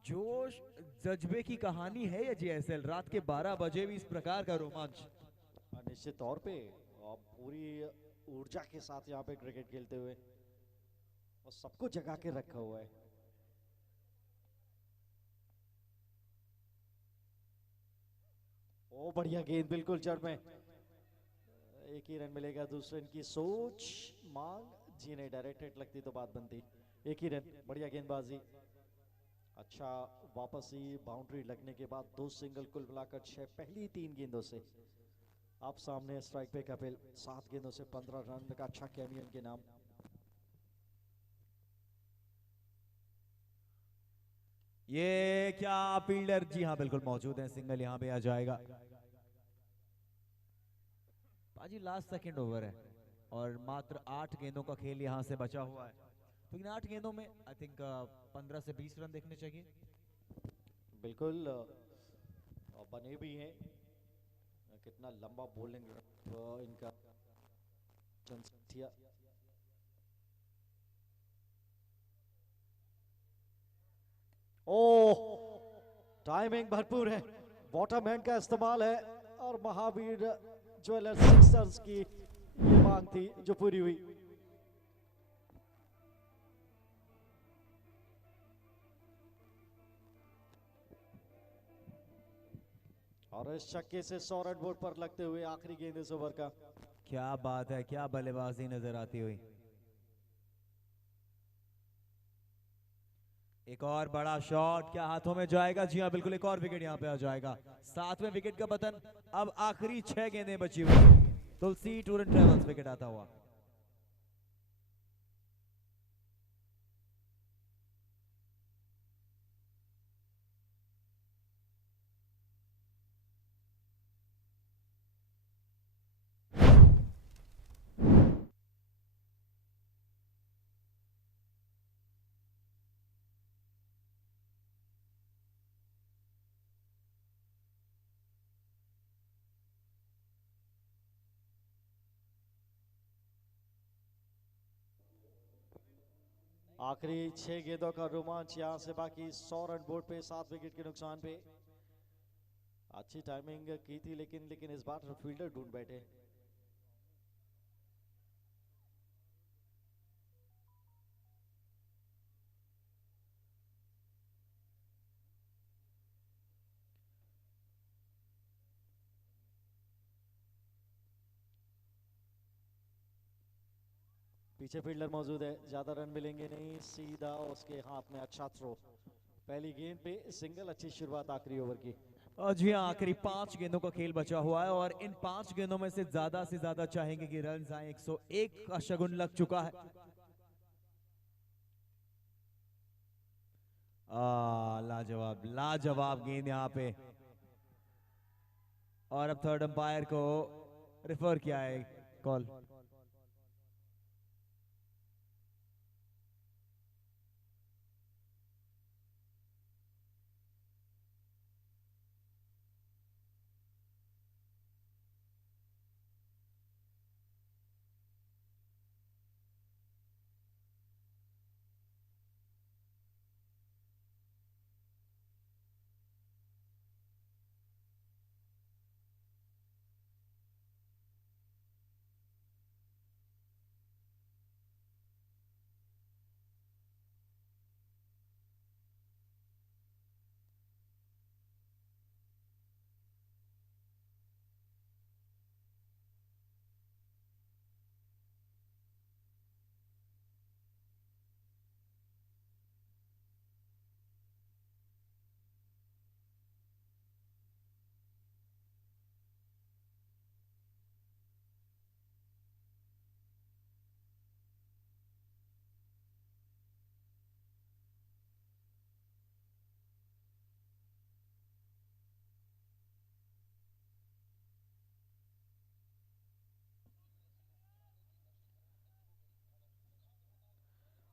जोश जज्बे की कहानी है ये जीएसएल? रात के 12 बजे भी इस प्रकार का रोमांच। निश्चित तौर पे, और पूरी ऊर्जा के साथ यहाँ पे क्रिकेट खेलते हुए, और सबको जगा के रखा हुआ है। ओ बढ़िया गेंद, बिल्कुल जड़ में। एक ही रन मिलेगा, दूसरे इनकी सोच मांग जी नहीं, डायरेक्ट हिट लगती तो बात बनती। एक ही रन, बढ़िया गेंदबाजी। अच्छा, वापस ही बाउंड्री लगने के बाद 2 सिंगल, कुल मिलाकर 6 पहली 3 गेंदों से। आप सामने स्ट्राइक पे कपिल, 7 गेंदों से 15 रन का अच्छा कैमियन के नाम। ये क्या फील्डर, जी हाँ बिल्कुल मौजूद है, सिंगल यहाँ पे आ जाएगा। पाजी लास्ट सेकंड ओवर है और मात्र 8 गेंदों का खेल यहाँ से बचा हुआ है, तो इन 8 गेंदों में आई थिंक 15 से 20 रन देखने चाहिए। बिल्कुल, बने भी हैं। कितना लंबा बॉलिंग इनका जनसंख्या। ओह, टाइमिंग भरपूर है, बॉटम हैंड का इस्तेमाल है और महावीर ज्वेलर्स सिक्सर्स की ये मांग थी जो पूरी हुई। और इस छक्के से 100 रन बोर्ड पर लगते हुए आखिरी गेंद इस ओवर का। क्या बात है, क्या बल्लेबाजी नजर आती हुई। एक और बड़ा शॉट क्या हाथों में जाएगा? जी हाँ बिल्कुल, एक और विकेट यहाँ पे आ जाएगा। 7वें विकेट का पतन। अब आखिरी 6 गेंदें बची हुई हैं। तुलसी टूर एंड ट्रेवल्स विकेट आता हुआ। आखिरी 6 गेंदों का रोमांच यहां से बाकी 100 रन बोर्ड पे 7 विकेट के नुकसान पे। अच्छी टाइमिंग की थी लेकिन इस बार फील्डर ढूंढ बैठे। पीछे फील्डर मौजूद है, ज्यादा रन मिलेंगे नहीं, सीधा उसके हाथ में अच्छा थ्रो। पहली गेंद पे सिंगल, अच्छी शुरुआत आखिरी ओवर की। और जी हाँ, आखिरी 5 गेंदों का खेल बचा हुआ है और इन 5 गेंदों में से ज्यादा चाहेंगे कि रन आए। 101 का शगुन लग चुका है। लाजवाब लाजवाब गेंद यहाँ पे। और अब थर्ड अंपायर को रेफर किया है कॉल।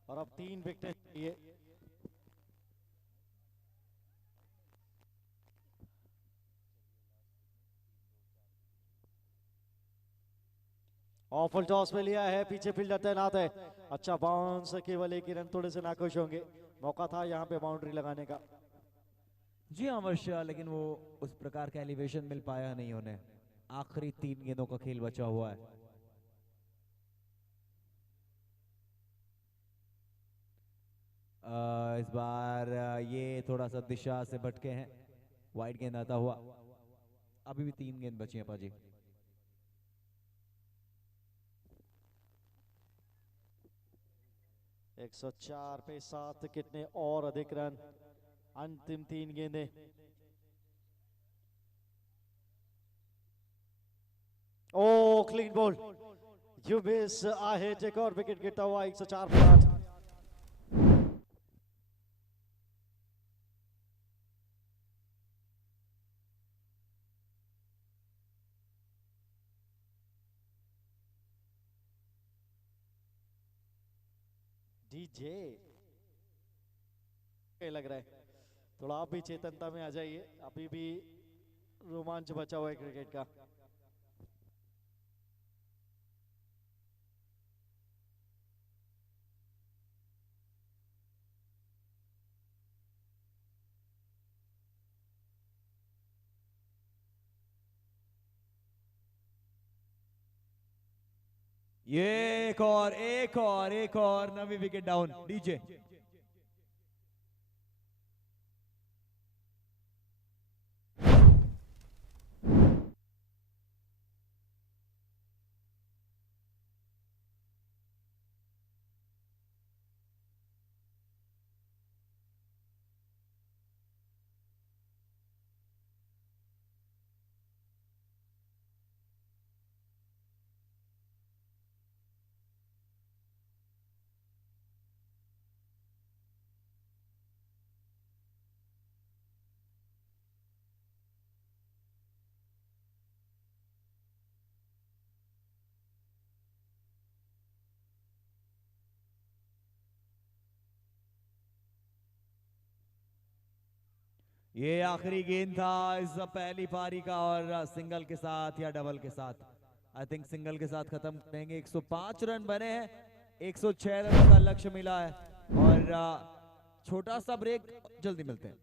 और अब 3 विकेट चाहिए। ऑफल टॉस में लिया है, पीछे फील्डर तैनात है। अच्छा बाउंस, केवल एक ही रन, थोड़े से नाखुश होंगे। मौका था यहाँ पे बाउंड्री लगाने का। जी हाँ अवश्य, लेकिन वो उस प्रकार का एलिवेशन मिल पाया नहीं उन्हें। आखिरी 3 गेंदों का खेल बचा हुआ है। इस बार ये थोड़ा सा दिशा से भटके हैं। वाइड गेंद आता हुआ। अभी भी 3 गेंद बची हैं पाजी। एक 104 पे 7, कितने और अधिक रन। अंतिम 3 गेंदें। ओ क्लीन बॉल, यू मिस, आहे एक और विकेट गिरता हुआ। 104 पे 8। डीजे लग रहा है, थोड़ा आप भी चेतनता में आ जाइए, अभी भी रोमांच बचा हुआ है क्रिकेट का। ये एक और नवी विकेट डाउन। डीजे ये आखिरी गेंद था इस पहली पारी का, और सिंगल के साथ या डबल के साथ, आई थिंक सिंगल के साथ खत्म करेंगे। 105 रन बने हैं, 106 रन का लक्ष्य मिला है, और छोटा सा ब्रेक, जल्दी मिलते हैं।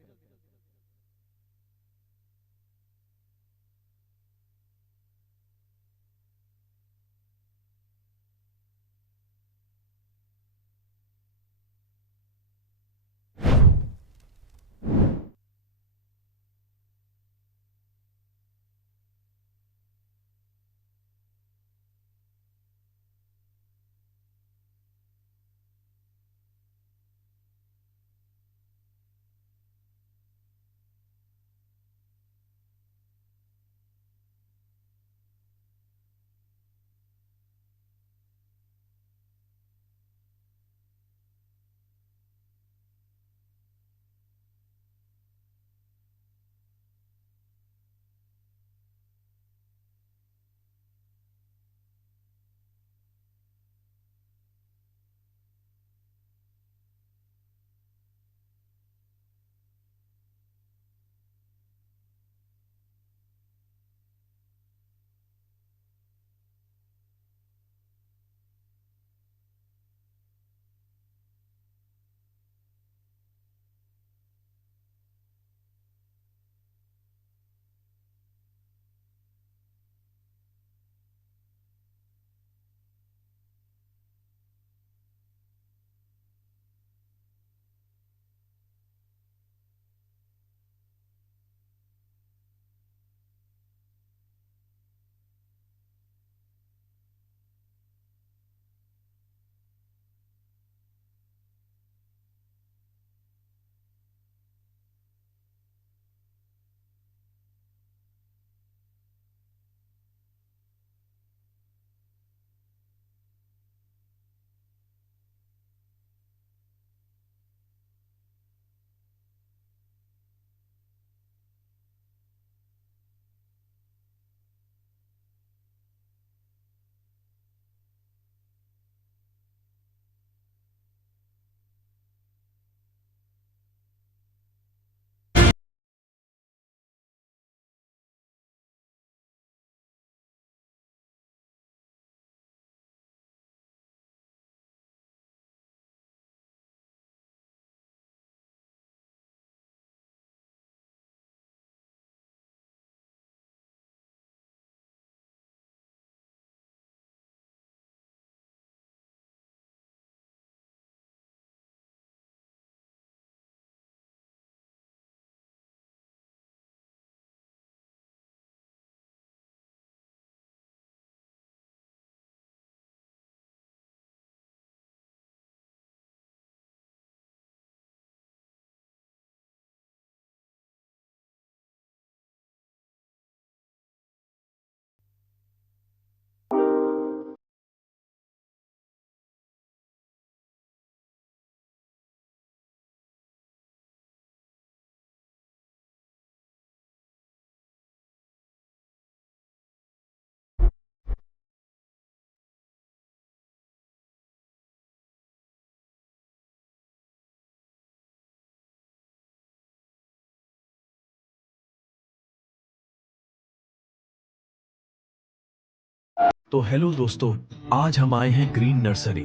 तो हेलो दोस्तों, आज हम आए हैं ग्रीन नर्सरी,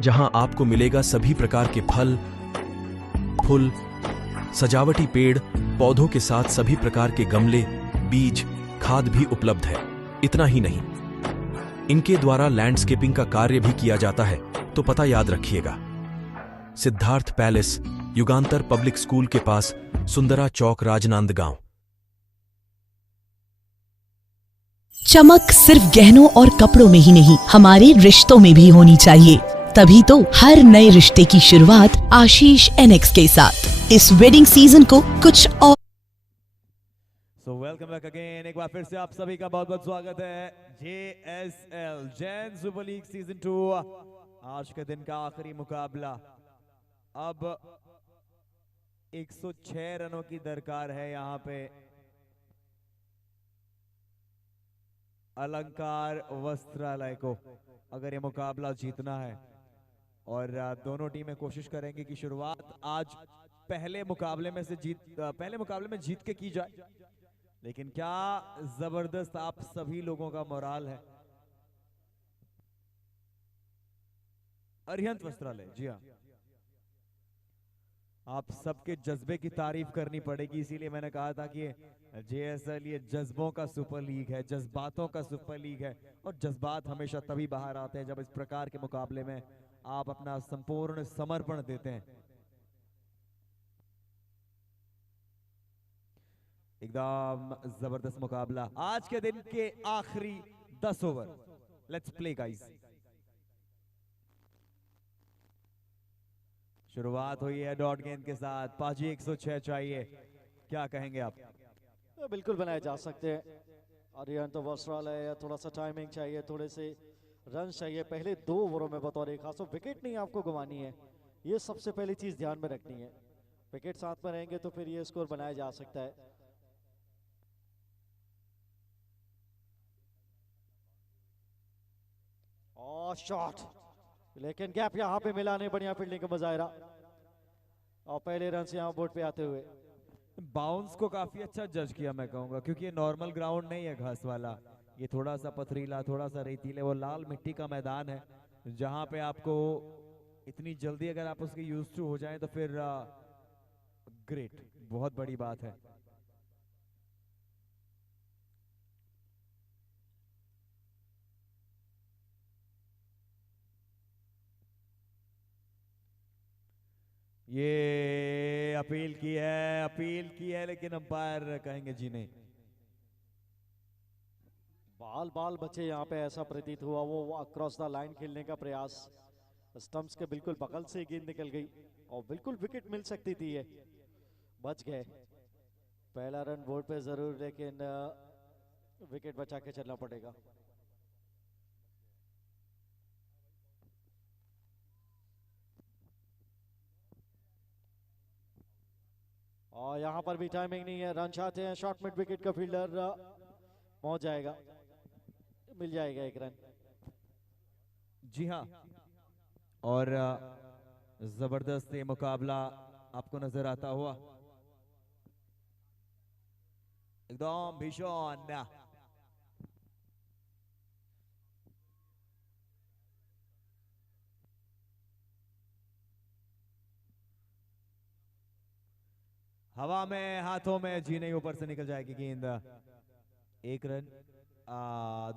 जहां आपको मिलेगा सभी प्रकार के फल, फूल, सजावटी पेड़, पौधों के साथ सभी प्रकार के गमले, बीज, खाद भी उपलब्ध है। इतना ही नहीं, इनके द्वारा लैंडस्केपिंग का कार्य भी किया जाता है, तो पता याद रखिएगा। सिद्धार्थ पैलेस, युगांतर पब्लिक स्कूल के पास, सुंदरा चौक, राजनांदगांव। चमक सिर्फ गहनों और कपड़ों में ही नहीं, हमारे रिश्तों में भी होनी चाहिए। तभी तो हर नए रिश्ते की शुरुआत आशीष एनएक्स के साथ। इस वेडिंग सीजन को कुछ और सो वेलकम बैक अगेन। एक बार फिर से आप सभी का बहुत बहुत स्वागत है JSL Jain super league season 2। आज के दिन का आखिरी मुकाबला। अब 106 रनों की दरकार है यहाँ पे अलंकार वस्त्रालय को, अगर ये मुकाबला जीतना है। और दोनों टीमें कोशिश करेंगी कि शुरुआत आज पहले मुकाबले में जीत के की जाए। लेकिन क्या जबरदस्त आप सभी लोगों का मोराल है। अरिहंत वस्त्रालय, जी हाँ, आप सबके जज्बे की तारीफ करनी पड़ेगी। इसीलिए मैंने कहा था कि JSL ये जज्बों का सुपर लीग है, जज्बातों का सुपर लीग है। और जज्बात हमेशा तभी बाहर आते हैं जब इस प्रकार के मुकाबले में आप अपना संपूर्ण समर्पण देते हैं। एकदम जबरदस्त मुकाबला। आज के दिन के आखिरी 10 ओवर। Let's play guys. शुरुआत हुई है डॉट गेंद के साथ। पाजी 106 चाहिए, क्या कहेंगे आप? बिल्कुल बनाए जा सकते हैं। अरिहंत वस्त्रालय, थोड़ा सा टाइमिंग चाहिए, थोड़े से रन चाहिए पहले 2 ओवरों में। बतौर एक खास विकेट नहीं आपको गंवानी है, ये सबसे पहली चीज ध्यान में रखनी है। विकेट साथ में रहेंगे तो फिर ये स्कोर बनाया जा सकता है। और शॉट, लेकिन गैप यहाँ पे मिला नहीं। बढ़िया फील्डिंग का मुजाहिरा और पहले रन से यहाँ बोर्ड पे आते हुए। बाउंस को काफी अच्छा जज किया मैं कहूंगा, क्योंकि ये नॉर्मल ग्राउंड नहीं है घास वाला। ये थोड़ा सा पथरीला, थोड़ा सा रेतीले, वो लाल मिट्टी का मैदान है, जहां पे आपको इतनी जल्दी अगर आप उसके यूज टू हो जाएं तो फिर ग्रेट, बहुत बड़ी बात है। ये अपील की है, लेकिन अंपायर कहेंगे जी नहीं। बाल बचे यहाँ पे, ऐसा प्रतीत हुआ। वो अक्रॉस द लाइन खेलने का प्रयास, स्टंप्स के बिल्कुल बगल से गेंद निकल गई और बिल्कुल विकेट मिल सकती थी। ये बच गए। पहला रन बोर्ड पे जरूर, लेकिन विकेट बचा के चलना पड़ेगा। और यहाँ पर भी टाइमिंग नहीं है, रन चाहते हैं। शॉर्ट मिड विकेट का फील्डर पहुंच जाएगा, मिल जाएगा एक रन। जी हाँ, और जबरदस्त ये मुकाबला आपको नजर आता हुआ, एकदम भीषण। हवा में, हाथों में, जी नहीं, ऊपर से निकल जाएगी गेंद। एक रन,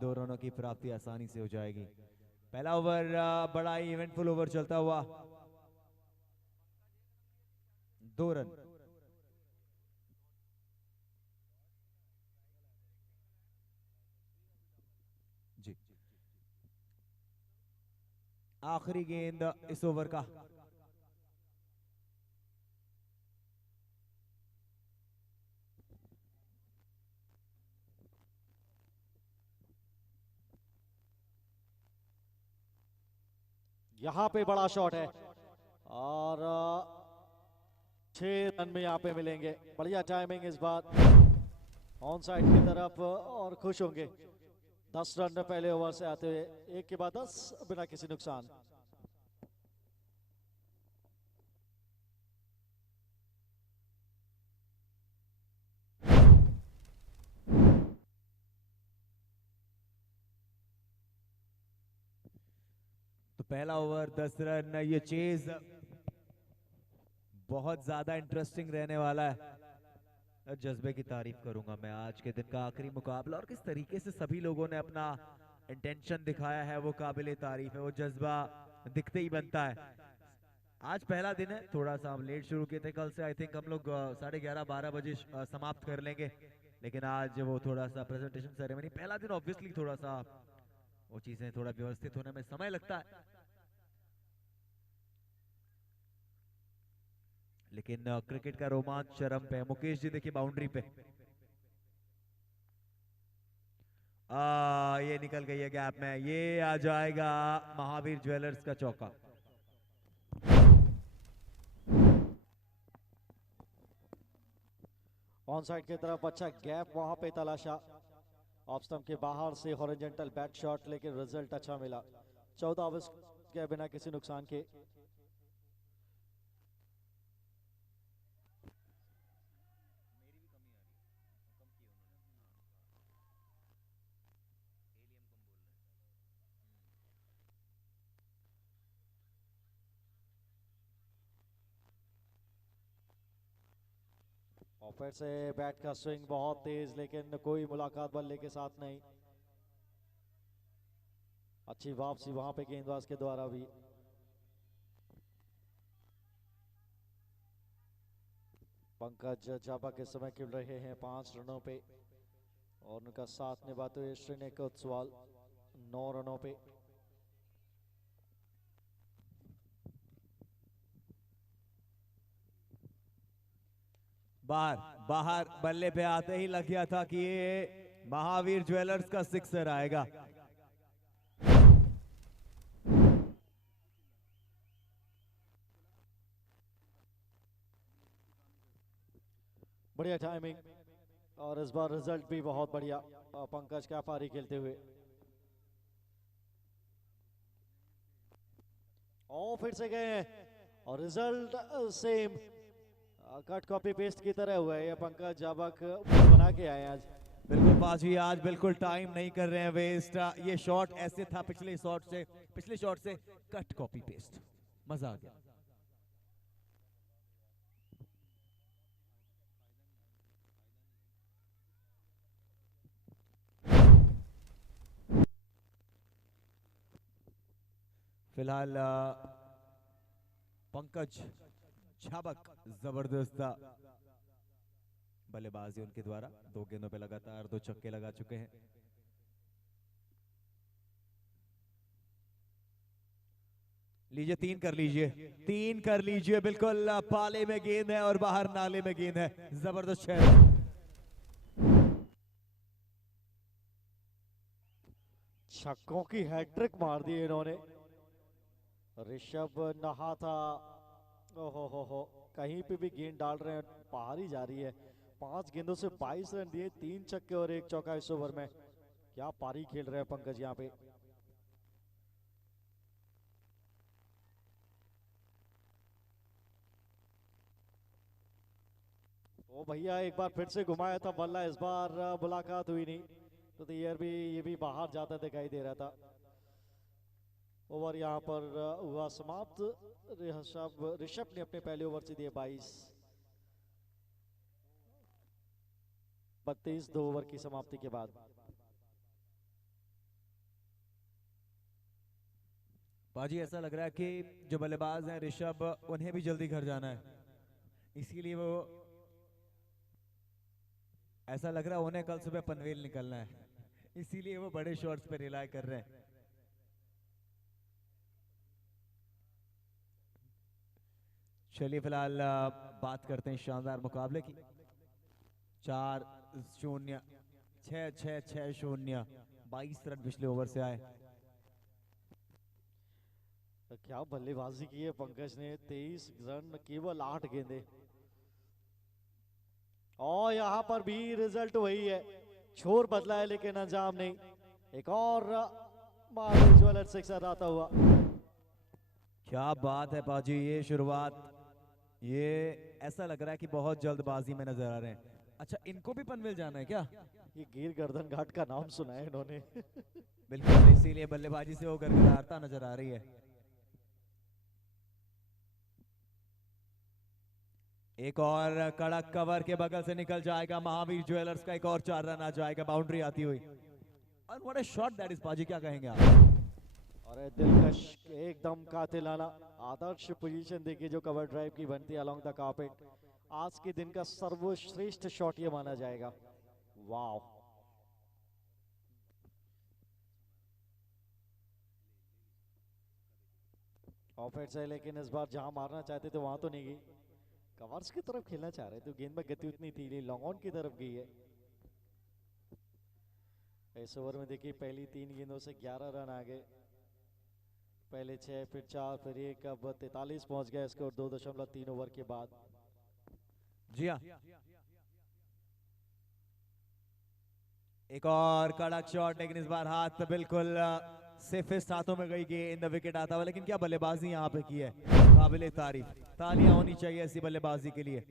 2 रनों की प्राप्ति आसानी से हो जाएगी। पहला ओवर बड़ा ही इवेंटफुल ओवर चलता हुआ, 2 रन। जी, आखिरी गेंद इस ओवर का। यहाँ पे बड़ा शॉट है और 6 रन में यहाँ पे मिलेंगे। बढ़िया टाइमिंग इस बार ऑन साइड की तरफ, और खुश होंगे। 10 रन पहले ओवर से आते हुए, एक के बाद 10 बिना किसी नुकसान। तो पहला ओवर 10 रन। ये चेज बहुत ज्यादा इंटरेस्टिंग रहने वाला है। जज्बे की तारीफ करूंगा मैं। आज के दिन का आखिरी मुकाबला और किस तरीके से सभी लोगों ने अपना इंटेंशन दिखाया है वो काबिल तारीफ है, वो जज्बा दिखते ही बनता है। आज पहला दिन है, थोड़ा सा हम लेट शुरू किए थे, कल से आई थिंक हम लोग 11:30-12 बजे समाप्त कर लेंगे, लेकिन आज वो थोड़ा सा प्रेजेंटेशन सेरेमनी पहला दिन, ऑब्वियसली थोड़ा सा वो चीजें थोड़ा व्यवस्थित होने में समय लगता है, लेकिन क्रिकेट का रोमांच चरम पे है। मुकेश जी देखिए बाउंड्री पे, ये निकल गई है गैप में, ये आ जाएगा महावीर ज्वेलर्स का चौका। ऑन साइड की तरफ अच्छा गैप वहां पे तलाशा, ऑफ स्टंप के बाहर से हॉरिजॉन्टल बैट शॉट, लेकिन रिजल्ट अच्छा मिला 14 ओवर्स के बिना किसी नुकसान के। और फिर से बैट का स्विंग बहुत तेज, लेकिन कोई मुलाकात बल्ले के साथ नहीं। अच्छी वापसी वहां पे गेंदबाज के द्वारा भी। पंकज जाबक इस समय खेल रहे हैं 5 रनों पे, और उनका साथ निभाते हुए श्रीने कोतवाल 9 रनों पे। बाहर बाहर बल्ले पे आते ही लग गया था कि ये महावीर ज्वेलर्स का सिक्सर आएगा। बढ़िया टाइमिंग, और इस बार रिजल्ट भी बहुत बढ़िया। पंकज क्या पारी खेलते हुए, और फिर से गए हैं, और result same, cut copy paste की तरह हुआ है। ये पंकज जाबक बना के आए आज। बिल्कुल पाजी, आज बिल्कुल टाइम नहीं कर रहे हैं वेस्ट। ये शॉट ऐसे था पिछले शॉट से कट कॉपी पेस्ट, मजा आ गया। फिलहाल पंकज जाबक जबरदस्त बल्लेबाजी उनके द्वारा, 2 गेंदों पे लगातार 2 छक्के लगा चुके हैं। लीजिए 3 कर लीजिए, 3 कर लीजिए, बिल्कुल पाले में गेंद है और बाहर नाले में गेंद है, जबरदस्त शहर। छक्कों की हैट्रिक मार दी इन्होंने। ऋषभ नहा था, हो कहीं पे भी गेंद डाल रहे हैं, बाहर ही जा रही है। 5 गेंदों से 22 रन दिए, 3 छक्के और 1 चौका इस ओवर में। क्या पारी खेल रहे हैं पंकज यहाँ पे। ओ भैया, एक बार फिर से घुमाया था बल्ला, इस बार मुलाकात हुई नहीं, तो यार भी ये भी बाहर जाता दिखाई दे रहा था। ओवर यहाँ पर हुआ समाप्त। ऋषभ ने अपने पहले ओवर से दिए 32 2 ओवर की समाप्ति के बाद। बाजी ऐसा लग रहा है कि जो बल्लेबाज हैं ऋषभ, उन्हें भी जल्दी घर जाना है, इसीलिए वो ऐसा लग रहा है उन्हें कल सुबह पनवेल निकलना है, इसीलिए वो बड़े शॉट्स पे रिलाय कर रहे हैं। चलिए फिलहाल बात करते हैं शानदार मुकाबले की। 4-0 6-6-6-0 22 रन पिछले ओवर से आए। क्या बल्लेबाजी की है पंकज ने, 23 रन केवल 8 गेंदे, और यहां पर भी रिजल्ट वही है, छोर बदला है लेकिन अंजाम नहीं। एक और महावीर ज्वेलर्स सिक्सर आता हुआ। क्या बात है बाजी, ये शुरुआत, ये ऐसा लग रहा है कि बहुत जल्दबाजी में नजर आ रहे हैं। अच्छा, इनको भी पनवेल जाना है क्या? ये गिर गर्दन घाट का नाम सुना है इन्होंने। बिल्कुल, इसीलिए बल्लेबाजी से वो गड़गड़ाता नजर आ रही है। एक और कड़क कवर के बगल से निकल जाएगा महावीर ज्वेलर्स का, एक और 4 रन आ जाएगा, बाउंड्री आती हुई। और what a shot that is पाजी, क्या कहेंगे आप? और दिलकश एकदम कातिलाना आदर्श पोजीशन देखिए जो कवर ड्राइव की बनती है अलोंग द कार्पेट। आज के दिन का सर्वश्रेष्ठ शॉट ये माना जाएगा। वाव, ऑफेट से, लेकिन इस बार जहां मारना चाहते थे वहां तो नहीं गई, कवर्स की तरफ खेलना चाह रहे थे, गेंद में गति उतनी थी, लॉन्ग ऑन की तरफ गई है। इस ओवर में देखिए पहली 3 गेंदों से 11 रन आ गए, पहले 6 फिर 4 फिर 1, अब 43 पहुंच गया स्कोर 2.3 ओवर के बाद। जी हाँ, एक और कड़क शॉट, लेकिन इस बार हाथ बिल्कुल सेफेस्ट हाथों में गई गेंद, विकेट आता हुआ। लेकिन क्या बल्लेबाजी यहाँ पे की है, काबिले तारीफ, तालियां होनी चाहिए ऐसी बल्लेबाजी के लिए।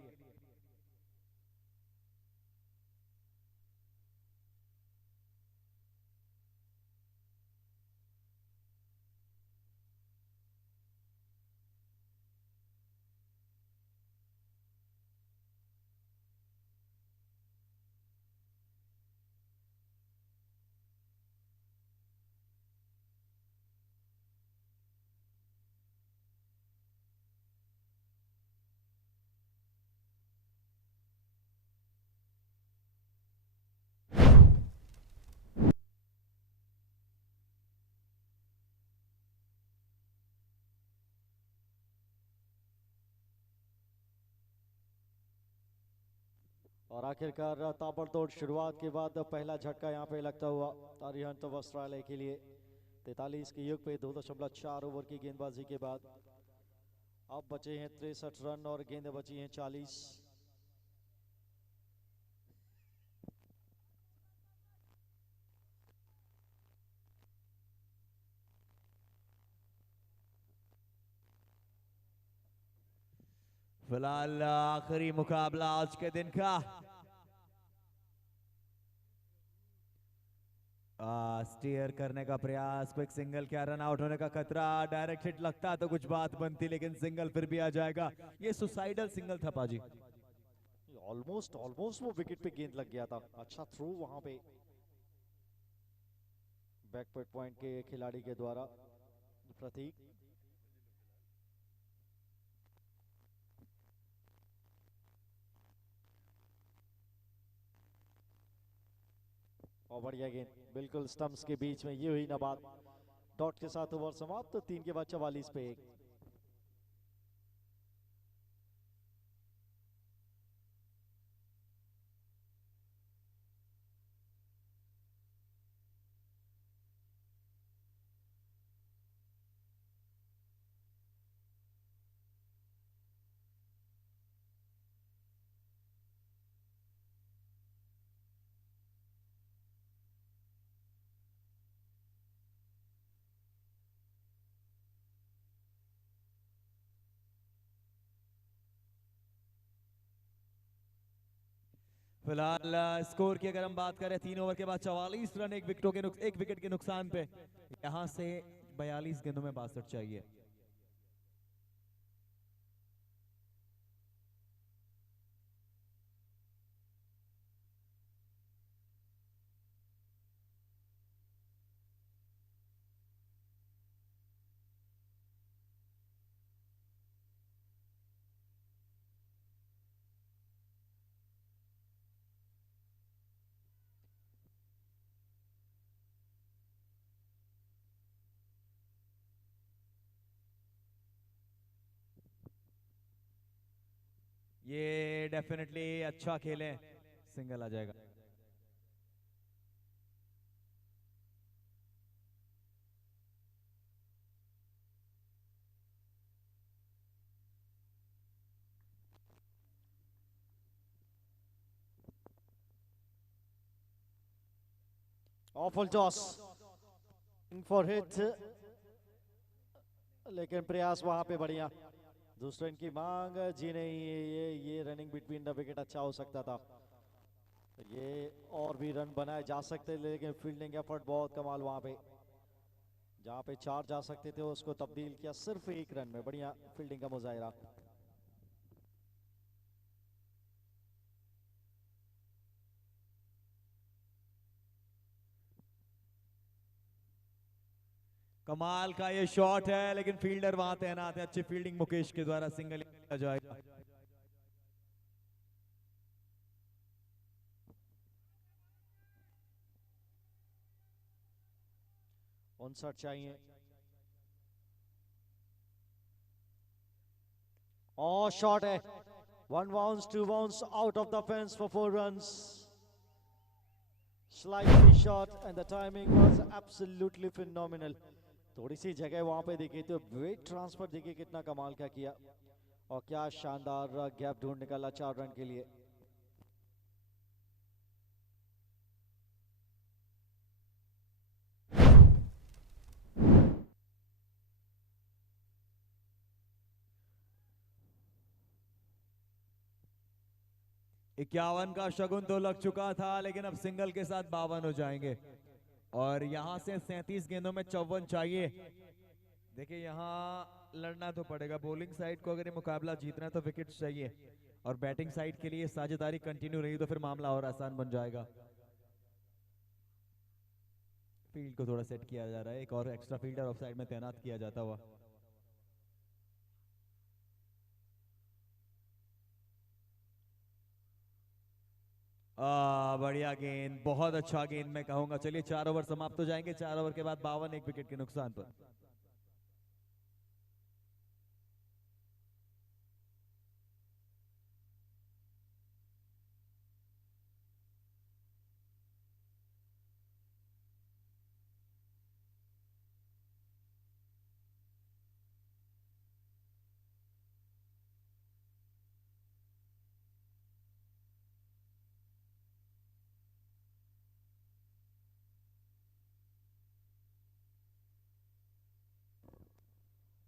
और आखिरकार ताबड़तोड़ शुरुआत के बाद पहला झटका यहाँ पे लगता हुआ अरिहंत वस्त्रालय के लिए। 43 के युग पे 2.4 ओवर की गेंदबाजी के बाद अब बचे हैं 63 रन और गेंदें बची हैं 40। फिलहाल आखिरी मुकाबला आज के दिन का, स्टीयर करने का प्रयास, क्विक सिंगल, क्या रन आउट होने का खतरा, डायरेक्ट हिट लगता तो कुछ बात बनती, लेकिन सिंगल फिर भी आ जाएगा। ये सुसाइडल सिंगल था पाजी। ऑलमोस्ट वो विकेट पे गेंद लग गया था, अच्छा थ्रो वहां पे बैकवर्ड पॉइंट के खिलाड़ी के द्वारा। प्रतीक और बढ़िया गेंद बिल्कुल स्टंप्स के बीच में, ये हुई ना बात। डॉट के साथ ओवर समाप्त, तो 3 के बाद 44 पे 1। फिलहाल स्कोर की अगर हम बात करें, 3 ओवर के बाद 44 रन, एक विकेट के नुकसान पे, यहां से 42 गेंदों में 62 चाहिए। ये डेफिनेटली अच्छा खेले, सिंगल आ जाएगा। ऑफुल टॉस फॉर हिट, लेकिन प्रयास वहां पे बढ़िया। दूसरे इनकी मांग, जी नहीं, ये रनिंग बिटवीन द विकेट अच्छा हो सकता था, ये और भी रन बनाए जा सकते, लेकिन फील्डिंग एफर्ट बहुत कमाल वहां पे। जहां पे 4 जा सकते थे उसको तब्दील किया सिर्फ 1 रन में, बढ़िया फील्डिंग का मुजाहिरा। कमाल का ये शॉट है, लेकिन फील्डर वहां तैनात है। अच्छी फील्डिंग मुकेश के द्वारा, सिंगल किया जाएगा। उनसठ चाहिए और शॉट है। 1 bounce, 2 bounce out of the fence for 4 runs. Slightly short and the timing was absolutely phenomenal. थोड़ी सी जगह वहां पे देखी तो वेट ट्रांसफर देखिए कितना कमाल का किया और क्या शानदार गैप ढूंढ निकाला 4 रन के लिए। इक्यावन का शगुन तो लग चुका था, लेकिन अब सिंगल के साथ 52 हो जाएंगे और यहां से 37 गेंदों में 54 चाहिए। देखिए यहां लड़ना तो पड़ेगा। बॉलिंग साइड को अगर ये मुकाबला जीतना है तो विकेट चाहिए, और बैटिंग साइड के लिए साझेदारी कंटिन्यू रही तो फिर मामला और आसान बन जाएगा। फील्ड को थोड़ा सेट किया जा रहा है, एक और एक्स्ट्रा फील्डर ऑफ साइड में तैनात किया जाता हुआ। बढ़िया गेंद, बहुत अच्छा गेंद मैं कहूंगा। चलिए 4 ओवर समाप्त हो जाएंगे। 4 ओवर के बाद 52 एक विकेट के नुकसान पर।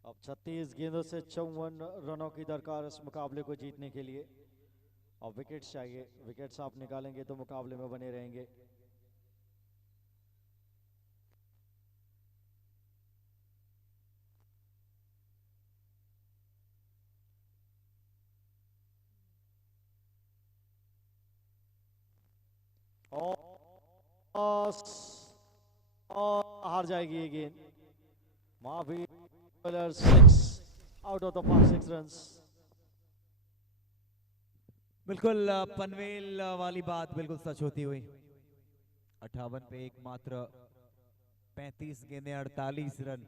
अब 36 गेंदों से 54 रनों की दरकार इस मुकाबले को जीतने के लिए। और विकेट्स चाहिए, विकेट्स आप निकालेंगे तो मुकाबले में बने रहेंगे। और हार जाएगी ये गेंद। Mahavir 6 out of the 6 runs. बिल्कुल पनवेल वाली बात बिल्कुल सच होती हुई। 58 पे एकमात्र 35 गेंदें 48 रन।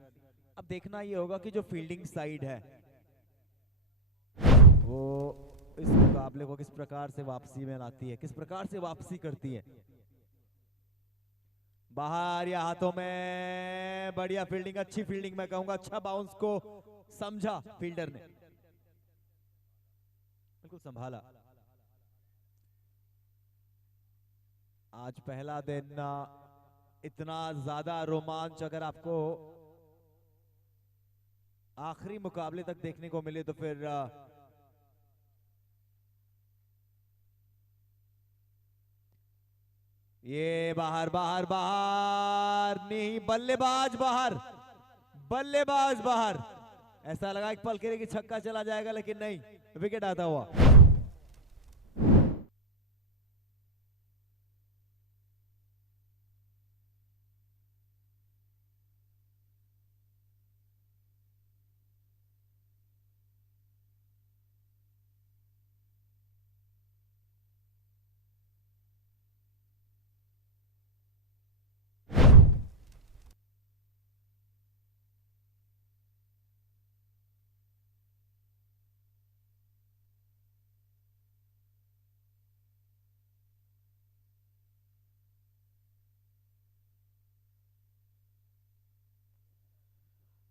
अब देखना ये होगा कि जो फील्डिंग साइड है वो इस मुकाबले को किस प्रकार से वापसी में लाती है, किस प्रकार से वापसी करती है। बाहर या हाथों में, बढ़िया फील्डिंग, अच्छी फील्डिंग मैं कहूंगा। अच्छा बाउंस को समझा फील्डर ने, बिल्कुल संभाला। आज पहला दिन इतना ज्यादा रोमांच अगर आपको आखिरी मुकाबले तक देखने को मिले तो फिर ये बाहर बाहर बाहर नहीं, बल्लेबाज बाहर, बल्लेबाज बाहर। ऐसा लगा एक पल के लिए कि छक्का चला जाएगा, लेकिन नहीं, विकेट आता हुआ।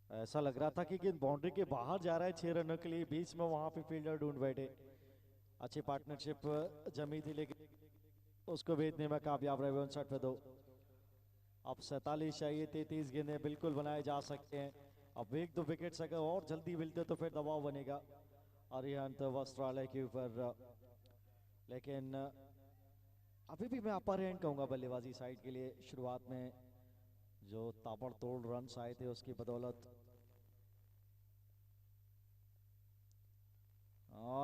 ऐसा लग रहा था कि गेंद बाउंड्री के बाहर जा रहा है 6 रनों के लिए। बीच में वहां पे फील्डर ढूंढ बैठे। अच्छी पार्टनरशिप जमी थी लेकिन उसको भेजने में कामयाब रहे। 59 पे 2। अब 47 चाहिए। 33 गेंदें बिल्कुल बनाए जा सकते हैं। अब 1-2 विकेट्स अगर और जल्दी मिलते तो फिर दबाव बनेगा अरिहंत वस्त्रालय के ऊपर। लेकिन अभी भी मैं अपर हैंड कहूंगा बल्लेबाजी साइड के लिए। शुरुआत में जो ताबड़तोड़ रन्स आए थे उसकी बदौलत।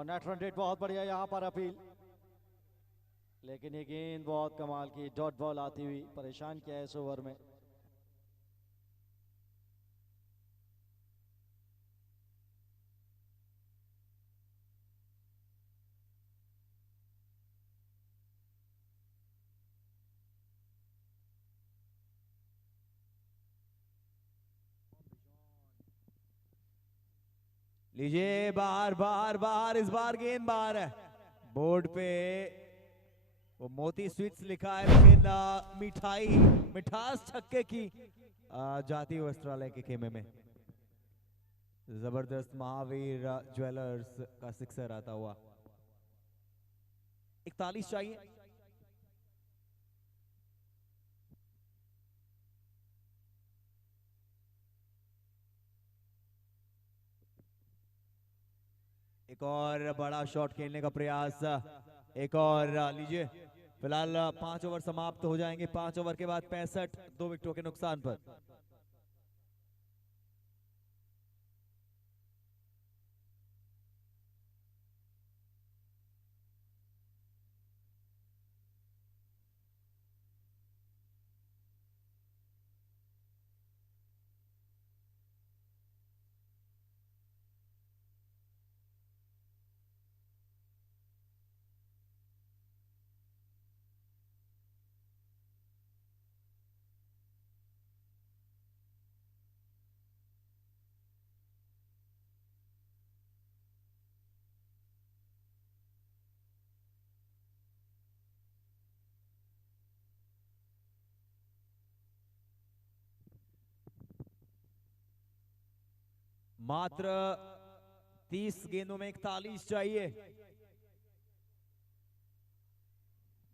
नेट रन रेट बहुत बढ़िया यहाँ पर अपील, लेकिन ये गेंद बहुत कमाल की डॉट बॉल आती हुई परेशान किया है इस ओवर में। लीजिए बाहर बाहर बाहर, इस बार गेंद बाहर है। बोर्ड पे वो मोती स्वीट्स लिखा है, लेकिन मिठाई मिठास छक्के की जाती है वस्त्रालय के खेमे में। जबरदस्त महावीर ज्वेलर्स का सिक्सर आता हुआ। 41 चाहिए। एक और बड़ा शॉट खेलने का प्रयास, एक और लीजिए। फिलहाल 5 ओवर समाप्त हो जाएंगे। 5 ओवर के बाद 65, 2 विकेटों के नुकसान पर। मात्र 30 गेंदों में 41 चाहिए।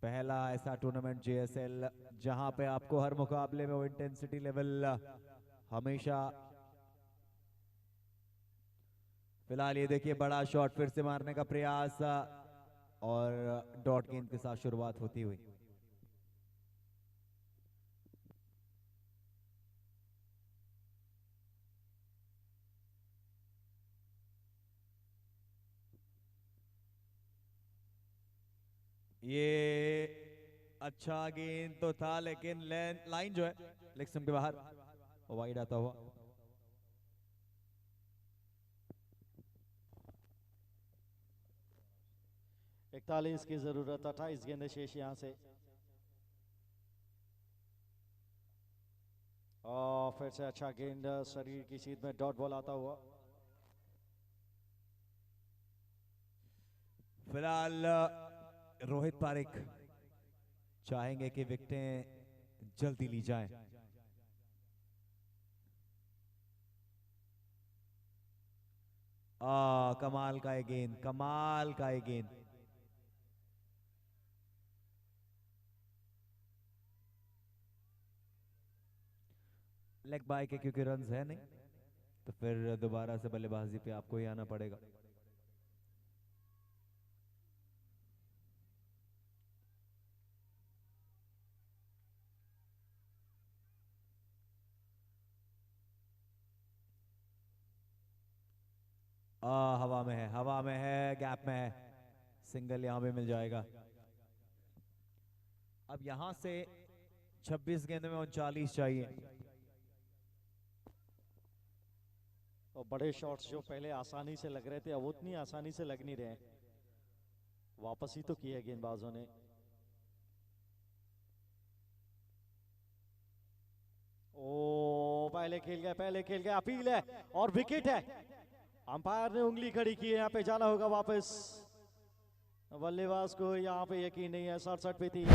पहला ऐसा टूर्नामेंट जेएसएल जहां पे आपको हर मुकाबले में वो इंटेंसिटी लेवल हमेशा। फिलहाल ये देखिए बड़ा शॉट फिर से मारने का प्रयास और डॉट गेंद के साथ शुरुआत होती हुई। ये अच्छा गेंद तो था, लेकिन लाइन जो है लेग स्टंप के बाहर वाइड आता हुआ। इकतालीस की जरूरत, 28 गेंदें शेष यहां से। और फिर से अच्छा गेंद शरीर की सीध में डॉट बॉल आता हुआ। फिलहाल रोहित पारिक चाहेंगे कि विकेटें जल्दी ली जाएं। कमाल का ये गेंद, कमाल का ये गेंद। लेग बाय के क्योंकि रन्स है नहीं, तो फिर दोबारा से बल्लेबाजी पे आपको ही आना पड़ेगा। हवा में है, हवा में है, गैप में है। सिंगल यहां पे मिल जाएगा। अब यहां से 26 गेंद में 39 चाहिए। और बड़े शॉट्स जो पहले आसानी से लग रहे थे अब उतनी आसानी से लग नहीं रहे। वापस ही तो किया गेंदबाजों ने। ओ पहले खेल गया, पहले खेल गया, अपील है और विकेट है। अंपायर ने उंगली खड़ी की है, यहाँ पे जाना होगा वापस। बल्लेबाज को यहाँ पे यकीन नहीं है, 67 पे थी।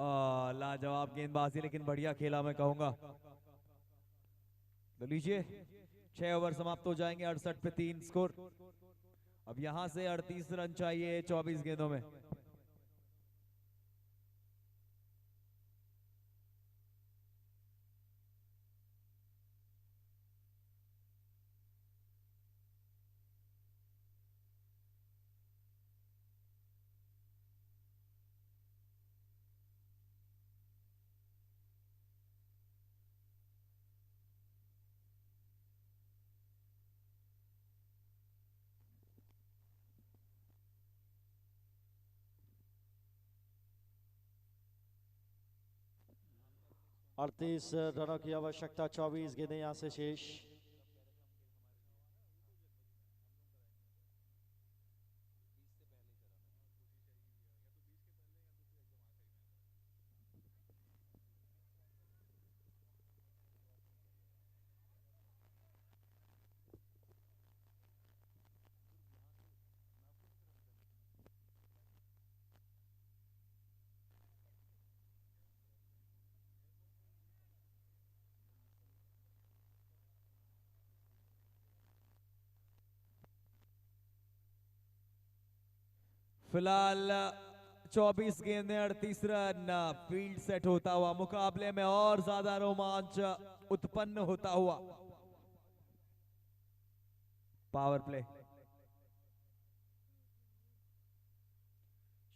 लाजवाब गेंदबाजी, लेकिन बढ़िया खेला मैं कहूंगा। तो लीजिए 6 ओवर समाप्त हो जाएंगे, 68 पे 3 स्कोर। अब यहां से 38 रन चाहिए 24 गेंदों में। अड़तीस रनों की आवश्यकता, 24 गेंदें यहां से शेष। फिलहाल 24 गेंदें 38 रन। फील्ड सेट होता हुआ मुकाबले में और ज्यादा रोमांच उत्पन्न होता हुआ। पावर प्ले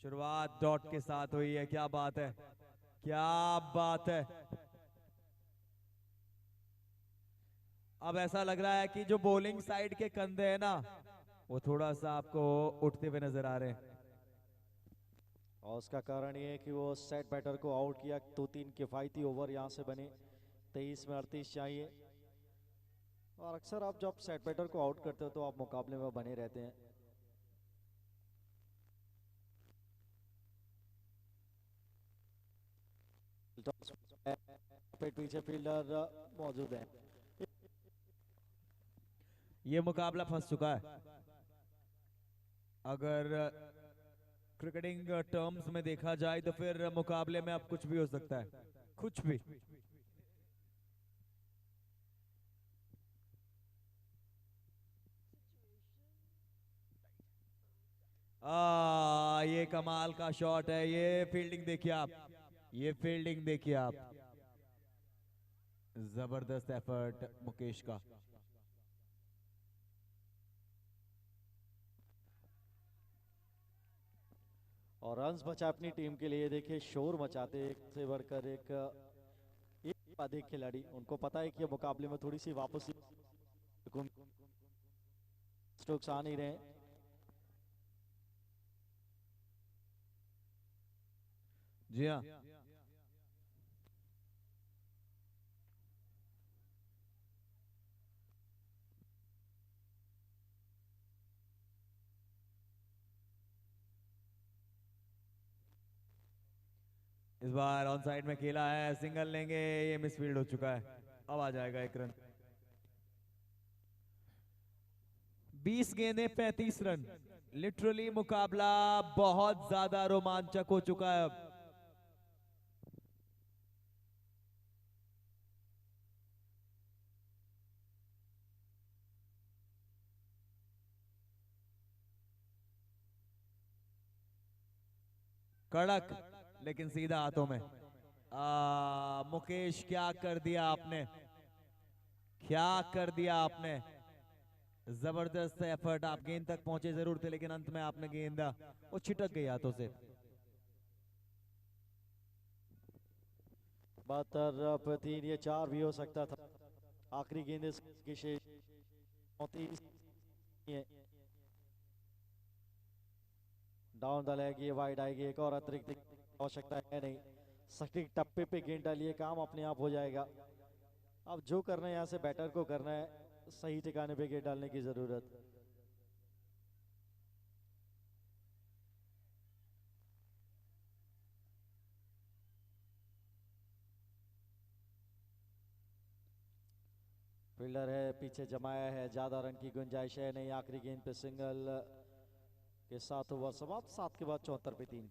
शुरुआत डॉट के साथ हुई है। क्या बात है, क्या बात है। अब ऐसा लग रहा है कि जो बॉलिंग साइड के कंधे हैं ना, वो थोड़ा सा आपको उठते हुए नजर आ रहे हैं। और उसका कारण ये है कि वो सेट बैटर को आउट किया। 2-3 किफायती ओवर यहां से बने। 23 में 38 चाहिए। और अक्सर आप जब सेट बैटर को आउट करते हो तो आप मुकाबले में बने रहते हैं। पीछे फील्डर मौजूद है। ये मुकाबला फंस चुका है। अगर क्रिकेटिंग टर्म्स में देखा जाए तो फिर मुकाबले में अब कुछ भी हो सकता है, कुछ भी। ये कमाल का शॉट है। ये फील्डिंग देखिए आप, ये फील्डिंग देखिए आप। जबरदस्त एफर्ट मुकेश का। और रन्स बचा अपनी टीम के लिए। देखिए शोर मचाते एक से बढ़कर एक अधिक खिलाड़ी। उनको पता है कि मुकाबले में थोड़ी सी वापसी स्ट्रोक्स आ नहीं रहे। जी हाँ, इस बार ऑन साइड में खेला है, सिंगल लेंगे। ये मिसफील्ड हो चुका है। अब आ जाएगा 1 रन। 20 गेंदें 35 रन। लिटरली मुकाबला बहुत ज्यादा रोमांचक हो चुका है अब। कड़क लेकिन सीधा हाथों में। मुकेश क्या कर दिया आपने, क्या कर दिया आपने। जबरदस्त एफर्ट। आप गेंद तक पहुंचे जरूर थे, लेकिन अंत में आपने गेंद वो छिटक गई हाथों से। 72 पे 3, ये 4 भी हो सकता था। आखिरी गेंद की शेष 34 डाउन द लेग। ये वाइड आएगी। एक और अतिरिक्त आवश्यकता है नहीं। सटीक टप्पे पे गेंद डालिए, काम अपने आप हो जाएगा। अब जो करना है यहाँ से बैटर को करना है, सही ठिकाने पे गेंद डालने की जरूरत। फील्डर है, पीछे जमाया है, ज्यादा रन की गुंजाइश है नहीं। आखिरी गेंद पे सिंगल के साथ ओवर समाप्त। 7 के बाद 74 पे 3।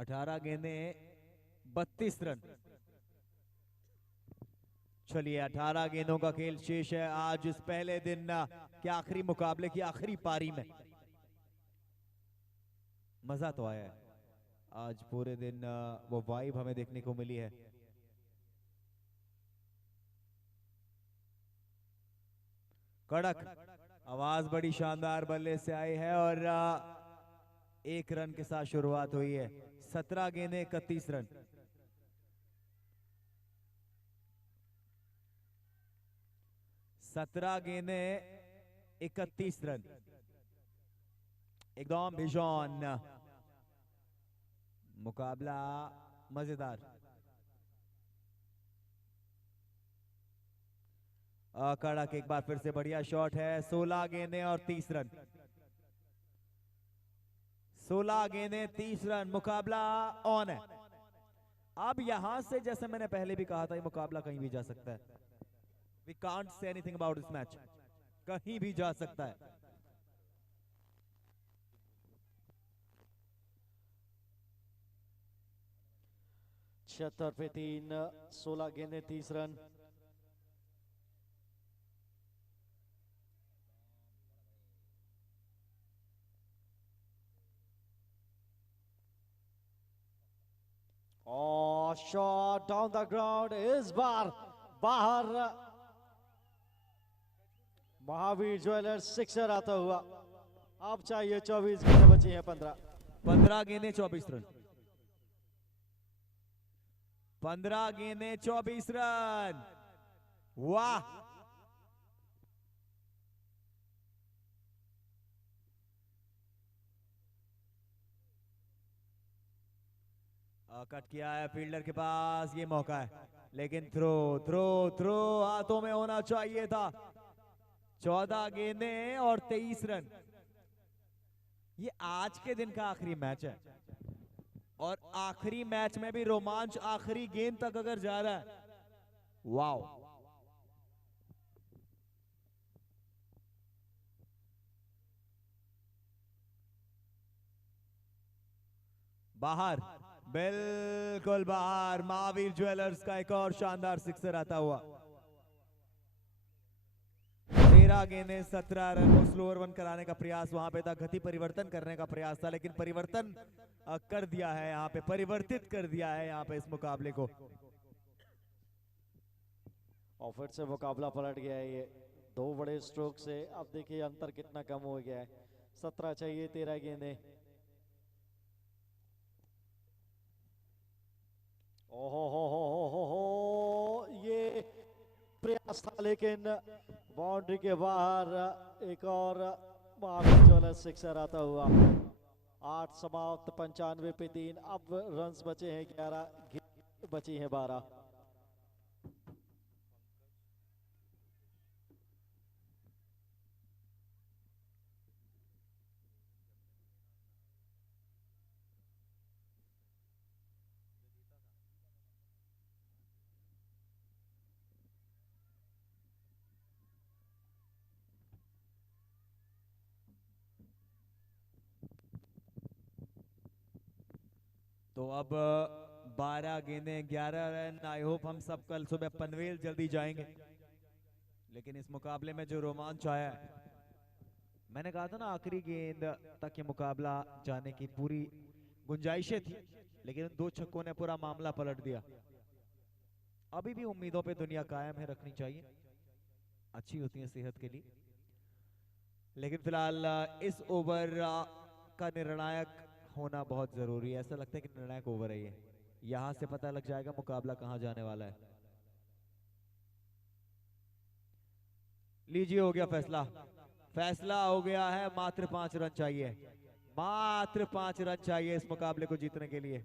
18 गेंदें 32 रन। चलिए 18 गेंदों का खेल शेष है आज इस पहले दिन के आखिरी मुकाबले की आखिरी पारी में। मजा तो आया है आज पूरे दिन, वो वाइब हमें देखने को मिली है। कड़क आवाज बड़ी शानदार बल्ले से आई है और 1 रन के साथ शुरुआत हुई है। 17 गेंदें 31 रन। सत्रह गेंदें 31 रन। एकदम भीषण मुकाबला, मजेदार। कड़क एक बार फिर से बढ़िया शॉट है। 16 गेंदें और 30 रन। 16 गेंदें 30 रन। मुकाबला ऑन है। अब यहां से जैसे मैंने पहले भी कहा था, ये मुकाबला कहीं भी जा सकता है। We can't say anything about this match. कहीं भी जा सकता है। छिहत्तर पे 3, 16 गेंदें 30 रन। और शॉट डाउन द ग्राउंड, इस बार बाहर। महावीर ज्वेलर्स सिक्सर आता हुआ। अब चाहिए 24 गेंदें बची हैं। 15 गेंदें 24 रन। 15 गेंदें 24 रन। वाह, कट किया है फील्डर के पास, ये मौका है लेकिन थ्रो थ्रो थ्रो हाथों में होना चाहिए था। 14 गेंदें और 23 रन। ये आज के दिन का आखिरी मैच है और आखिरी मैच में भी रोमांच आखिरी गेंद तक अगर जा रहा है, वाओ। बाहर, बिल्कुल बाहर। महावीर ज्वेलर्स का एक और शानदार सिक्सर आता हुआ। 13 गेंदें 17 रन। वो स्लोअर वन कराने का प्रयास वहां पे था, गति परिवर्तन करने का प्रयास था, लेकिन परिवर्तन कर दिया है यहाँ पे, परिवर्तित कर दिया है यहाँ पे इस मुकाबले को। और फिर से मुकाबला पलट गया है। ये 2 बड़े स्ट्रोक से अब देखिए अंतर कितना कम हो गया है। 17 चाहिए, 13 गेंदें। ओहो हो, ये प्रयास था लेकिन बाउंड्री के बाहर। एक और महावीर ज्वेलर्स सिक्सर आता हुआ। 8 समाप्त, 95 पे 3। अब रन्स बचे हैं 11, बची हैं 12। तो अब 12 गेंदें 11 रन। आई होप हम सब कल सुबह पनवेल जल्दी जाएंगे, लेकिन इस मुकाबले में जो रोमांच आया है, मैंने कहा था ना आखिरी गेंद तक ये मुकाबला जाने की पूरी गुंजाइशें थी, लेकिन 2 छक्कों ने पूरा मामला पलट दिया। अभी भी उम्मीदों पे दुनिया कायम है, रखनी चाहिए, अच्छी होती है सेहत के लिए। लेकिन फिलहाल इस ओवर का निर्णायक होना बहुत जरूरी है। ऐसा लगता है कि निर्णायक ओवर है ये, यहां से पता लग जाएगा मुकाबला कहां जाने वाला है। लीजिए, हो गया फैसला। फैसला हो गया है। मात्र 5 रन चाहिए, मात्र 5 रन चाहिए इस मुकाबले को जीतने के लिए।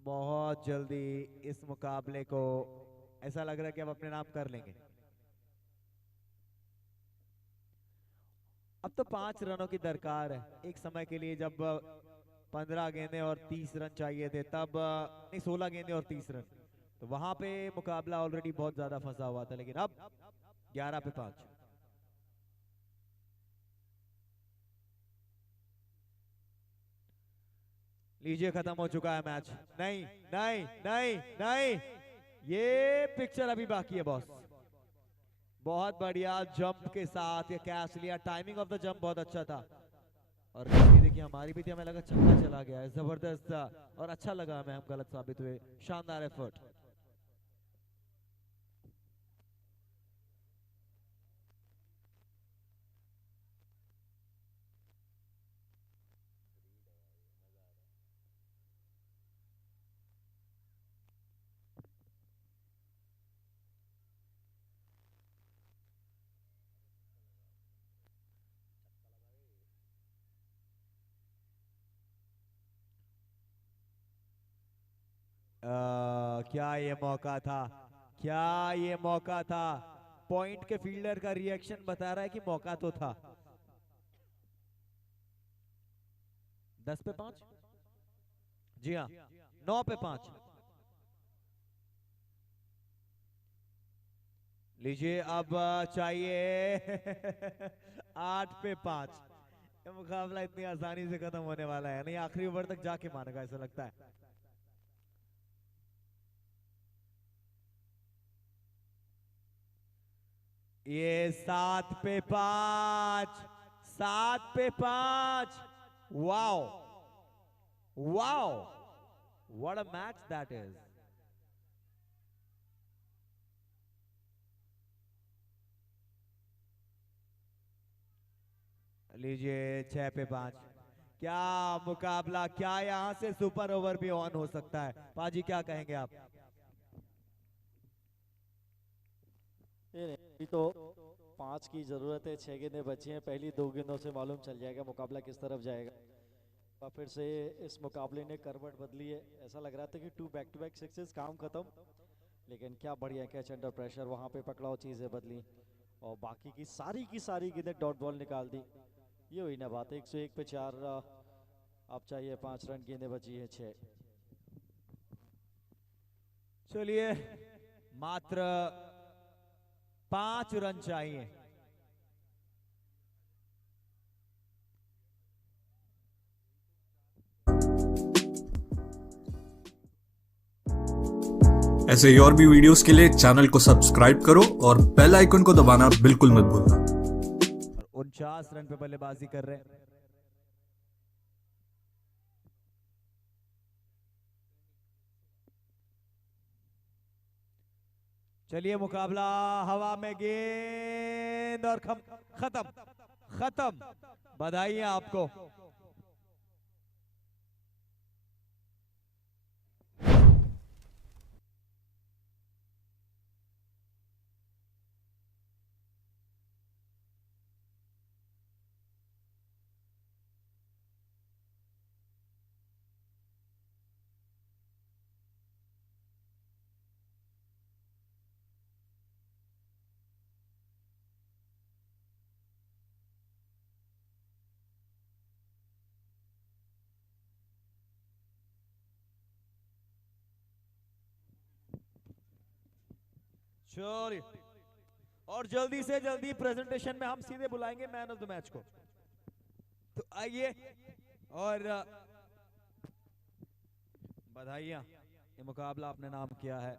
बहुत जल्दी इस मुकाबले को ऐसा लग रहा है कि अब अपने नाम कर लेंगे। अब तो 5 रनों की दरकार है। एक समय के लिए जब 15 गेंदें और 30 रन चाहिए थे, तब नहीं 16 गेंदें और 30 रन, तो वहां पे मुकाबला ऑलरेडी बहुत ज्यादा फंसा हुआ था। लेकिन अब 11 पे 5। लीजिए खत्म हो चुका है मैच। नहीं नहीं नहीं नहीं, ये पिक्चर अभी बाकी है बॉस। बहुत बढ़िया जंप के साथ ये कैच लिया, टाइमिंग ऑफ द जंप बहुत अच्छा था। और देखिए हमारी भी थी, हमें लगा छक्का चला गया है, जबरदस्त था और अच्छा लगा हमें, हम गलत साबित हुए। शानदार एफर्ट। क्या ये मौका था, क्या ये मौका था। पॉइंट के फील्डर का रिएक्शन बता रहा है कि मौका तो था। 10 पे 5, जी हाँ 9 पे 5। लीजिए अब चाहिए 8 पे 5। ये मुकाबला इतनी आसानी से खत्म होने वाला है नहीं, आखिरी ओवर तक जाके मानेगा ऐसा लगता है। ये 7 पे 5, 7 पे 5। Wow wow, what a match that is. लीजिए 6 पे 5। क्या मुकाबला, क्या यहां से सुपर ओवर भी ऑन हो सकता है। पाजी क्या कहेंगे आप। ये नहीं, अभी तो 5 की जरूरत है, 6 गेंदें बची हैं, पहली 2 गेंदों से मालूम चल जाएगा मुकाबला किस तरफ जाएगा। और फिर से इस मुकाबले ने करवट बदली है, ऐसा लग रहा था कि 2 बैक टू बैक सिक्सेस, काम खत्म। लेकिन क्या बढ़िया कैच अंडर प्रेशर, वहां पे पकड़ाओ, चीजें बदली और बाकी की सारी गेंदें डॉट बॉल निकाल दी। ये हुई ना बात, 101 पे 4। अब चाहिए 5 रन, गेंदें बची है 6। चलिए मात्र 5 रन चाहिए। ऐसे ही और भी वीडियोस के लिए चैनल को सब्सक्राइब करो और बेल आइकन को दबाना बिल्कुल मत भूलना। 49 रन पे बल्लेबाजी कर रहे हैं। चलिए मुकाबला हवा में, गेंद और खत्म खत्म। बधाई है आपको। चलिए और जल्दी से जल्दी प्रेजेंटेशन में हम सीधे बुलाएंगे मैन ऑफ द मैच को। तो आइए और बधाइयां, ये मुकाबला आपने नाम किया है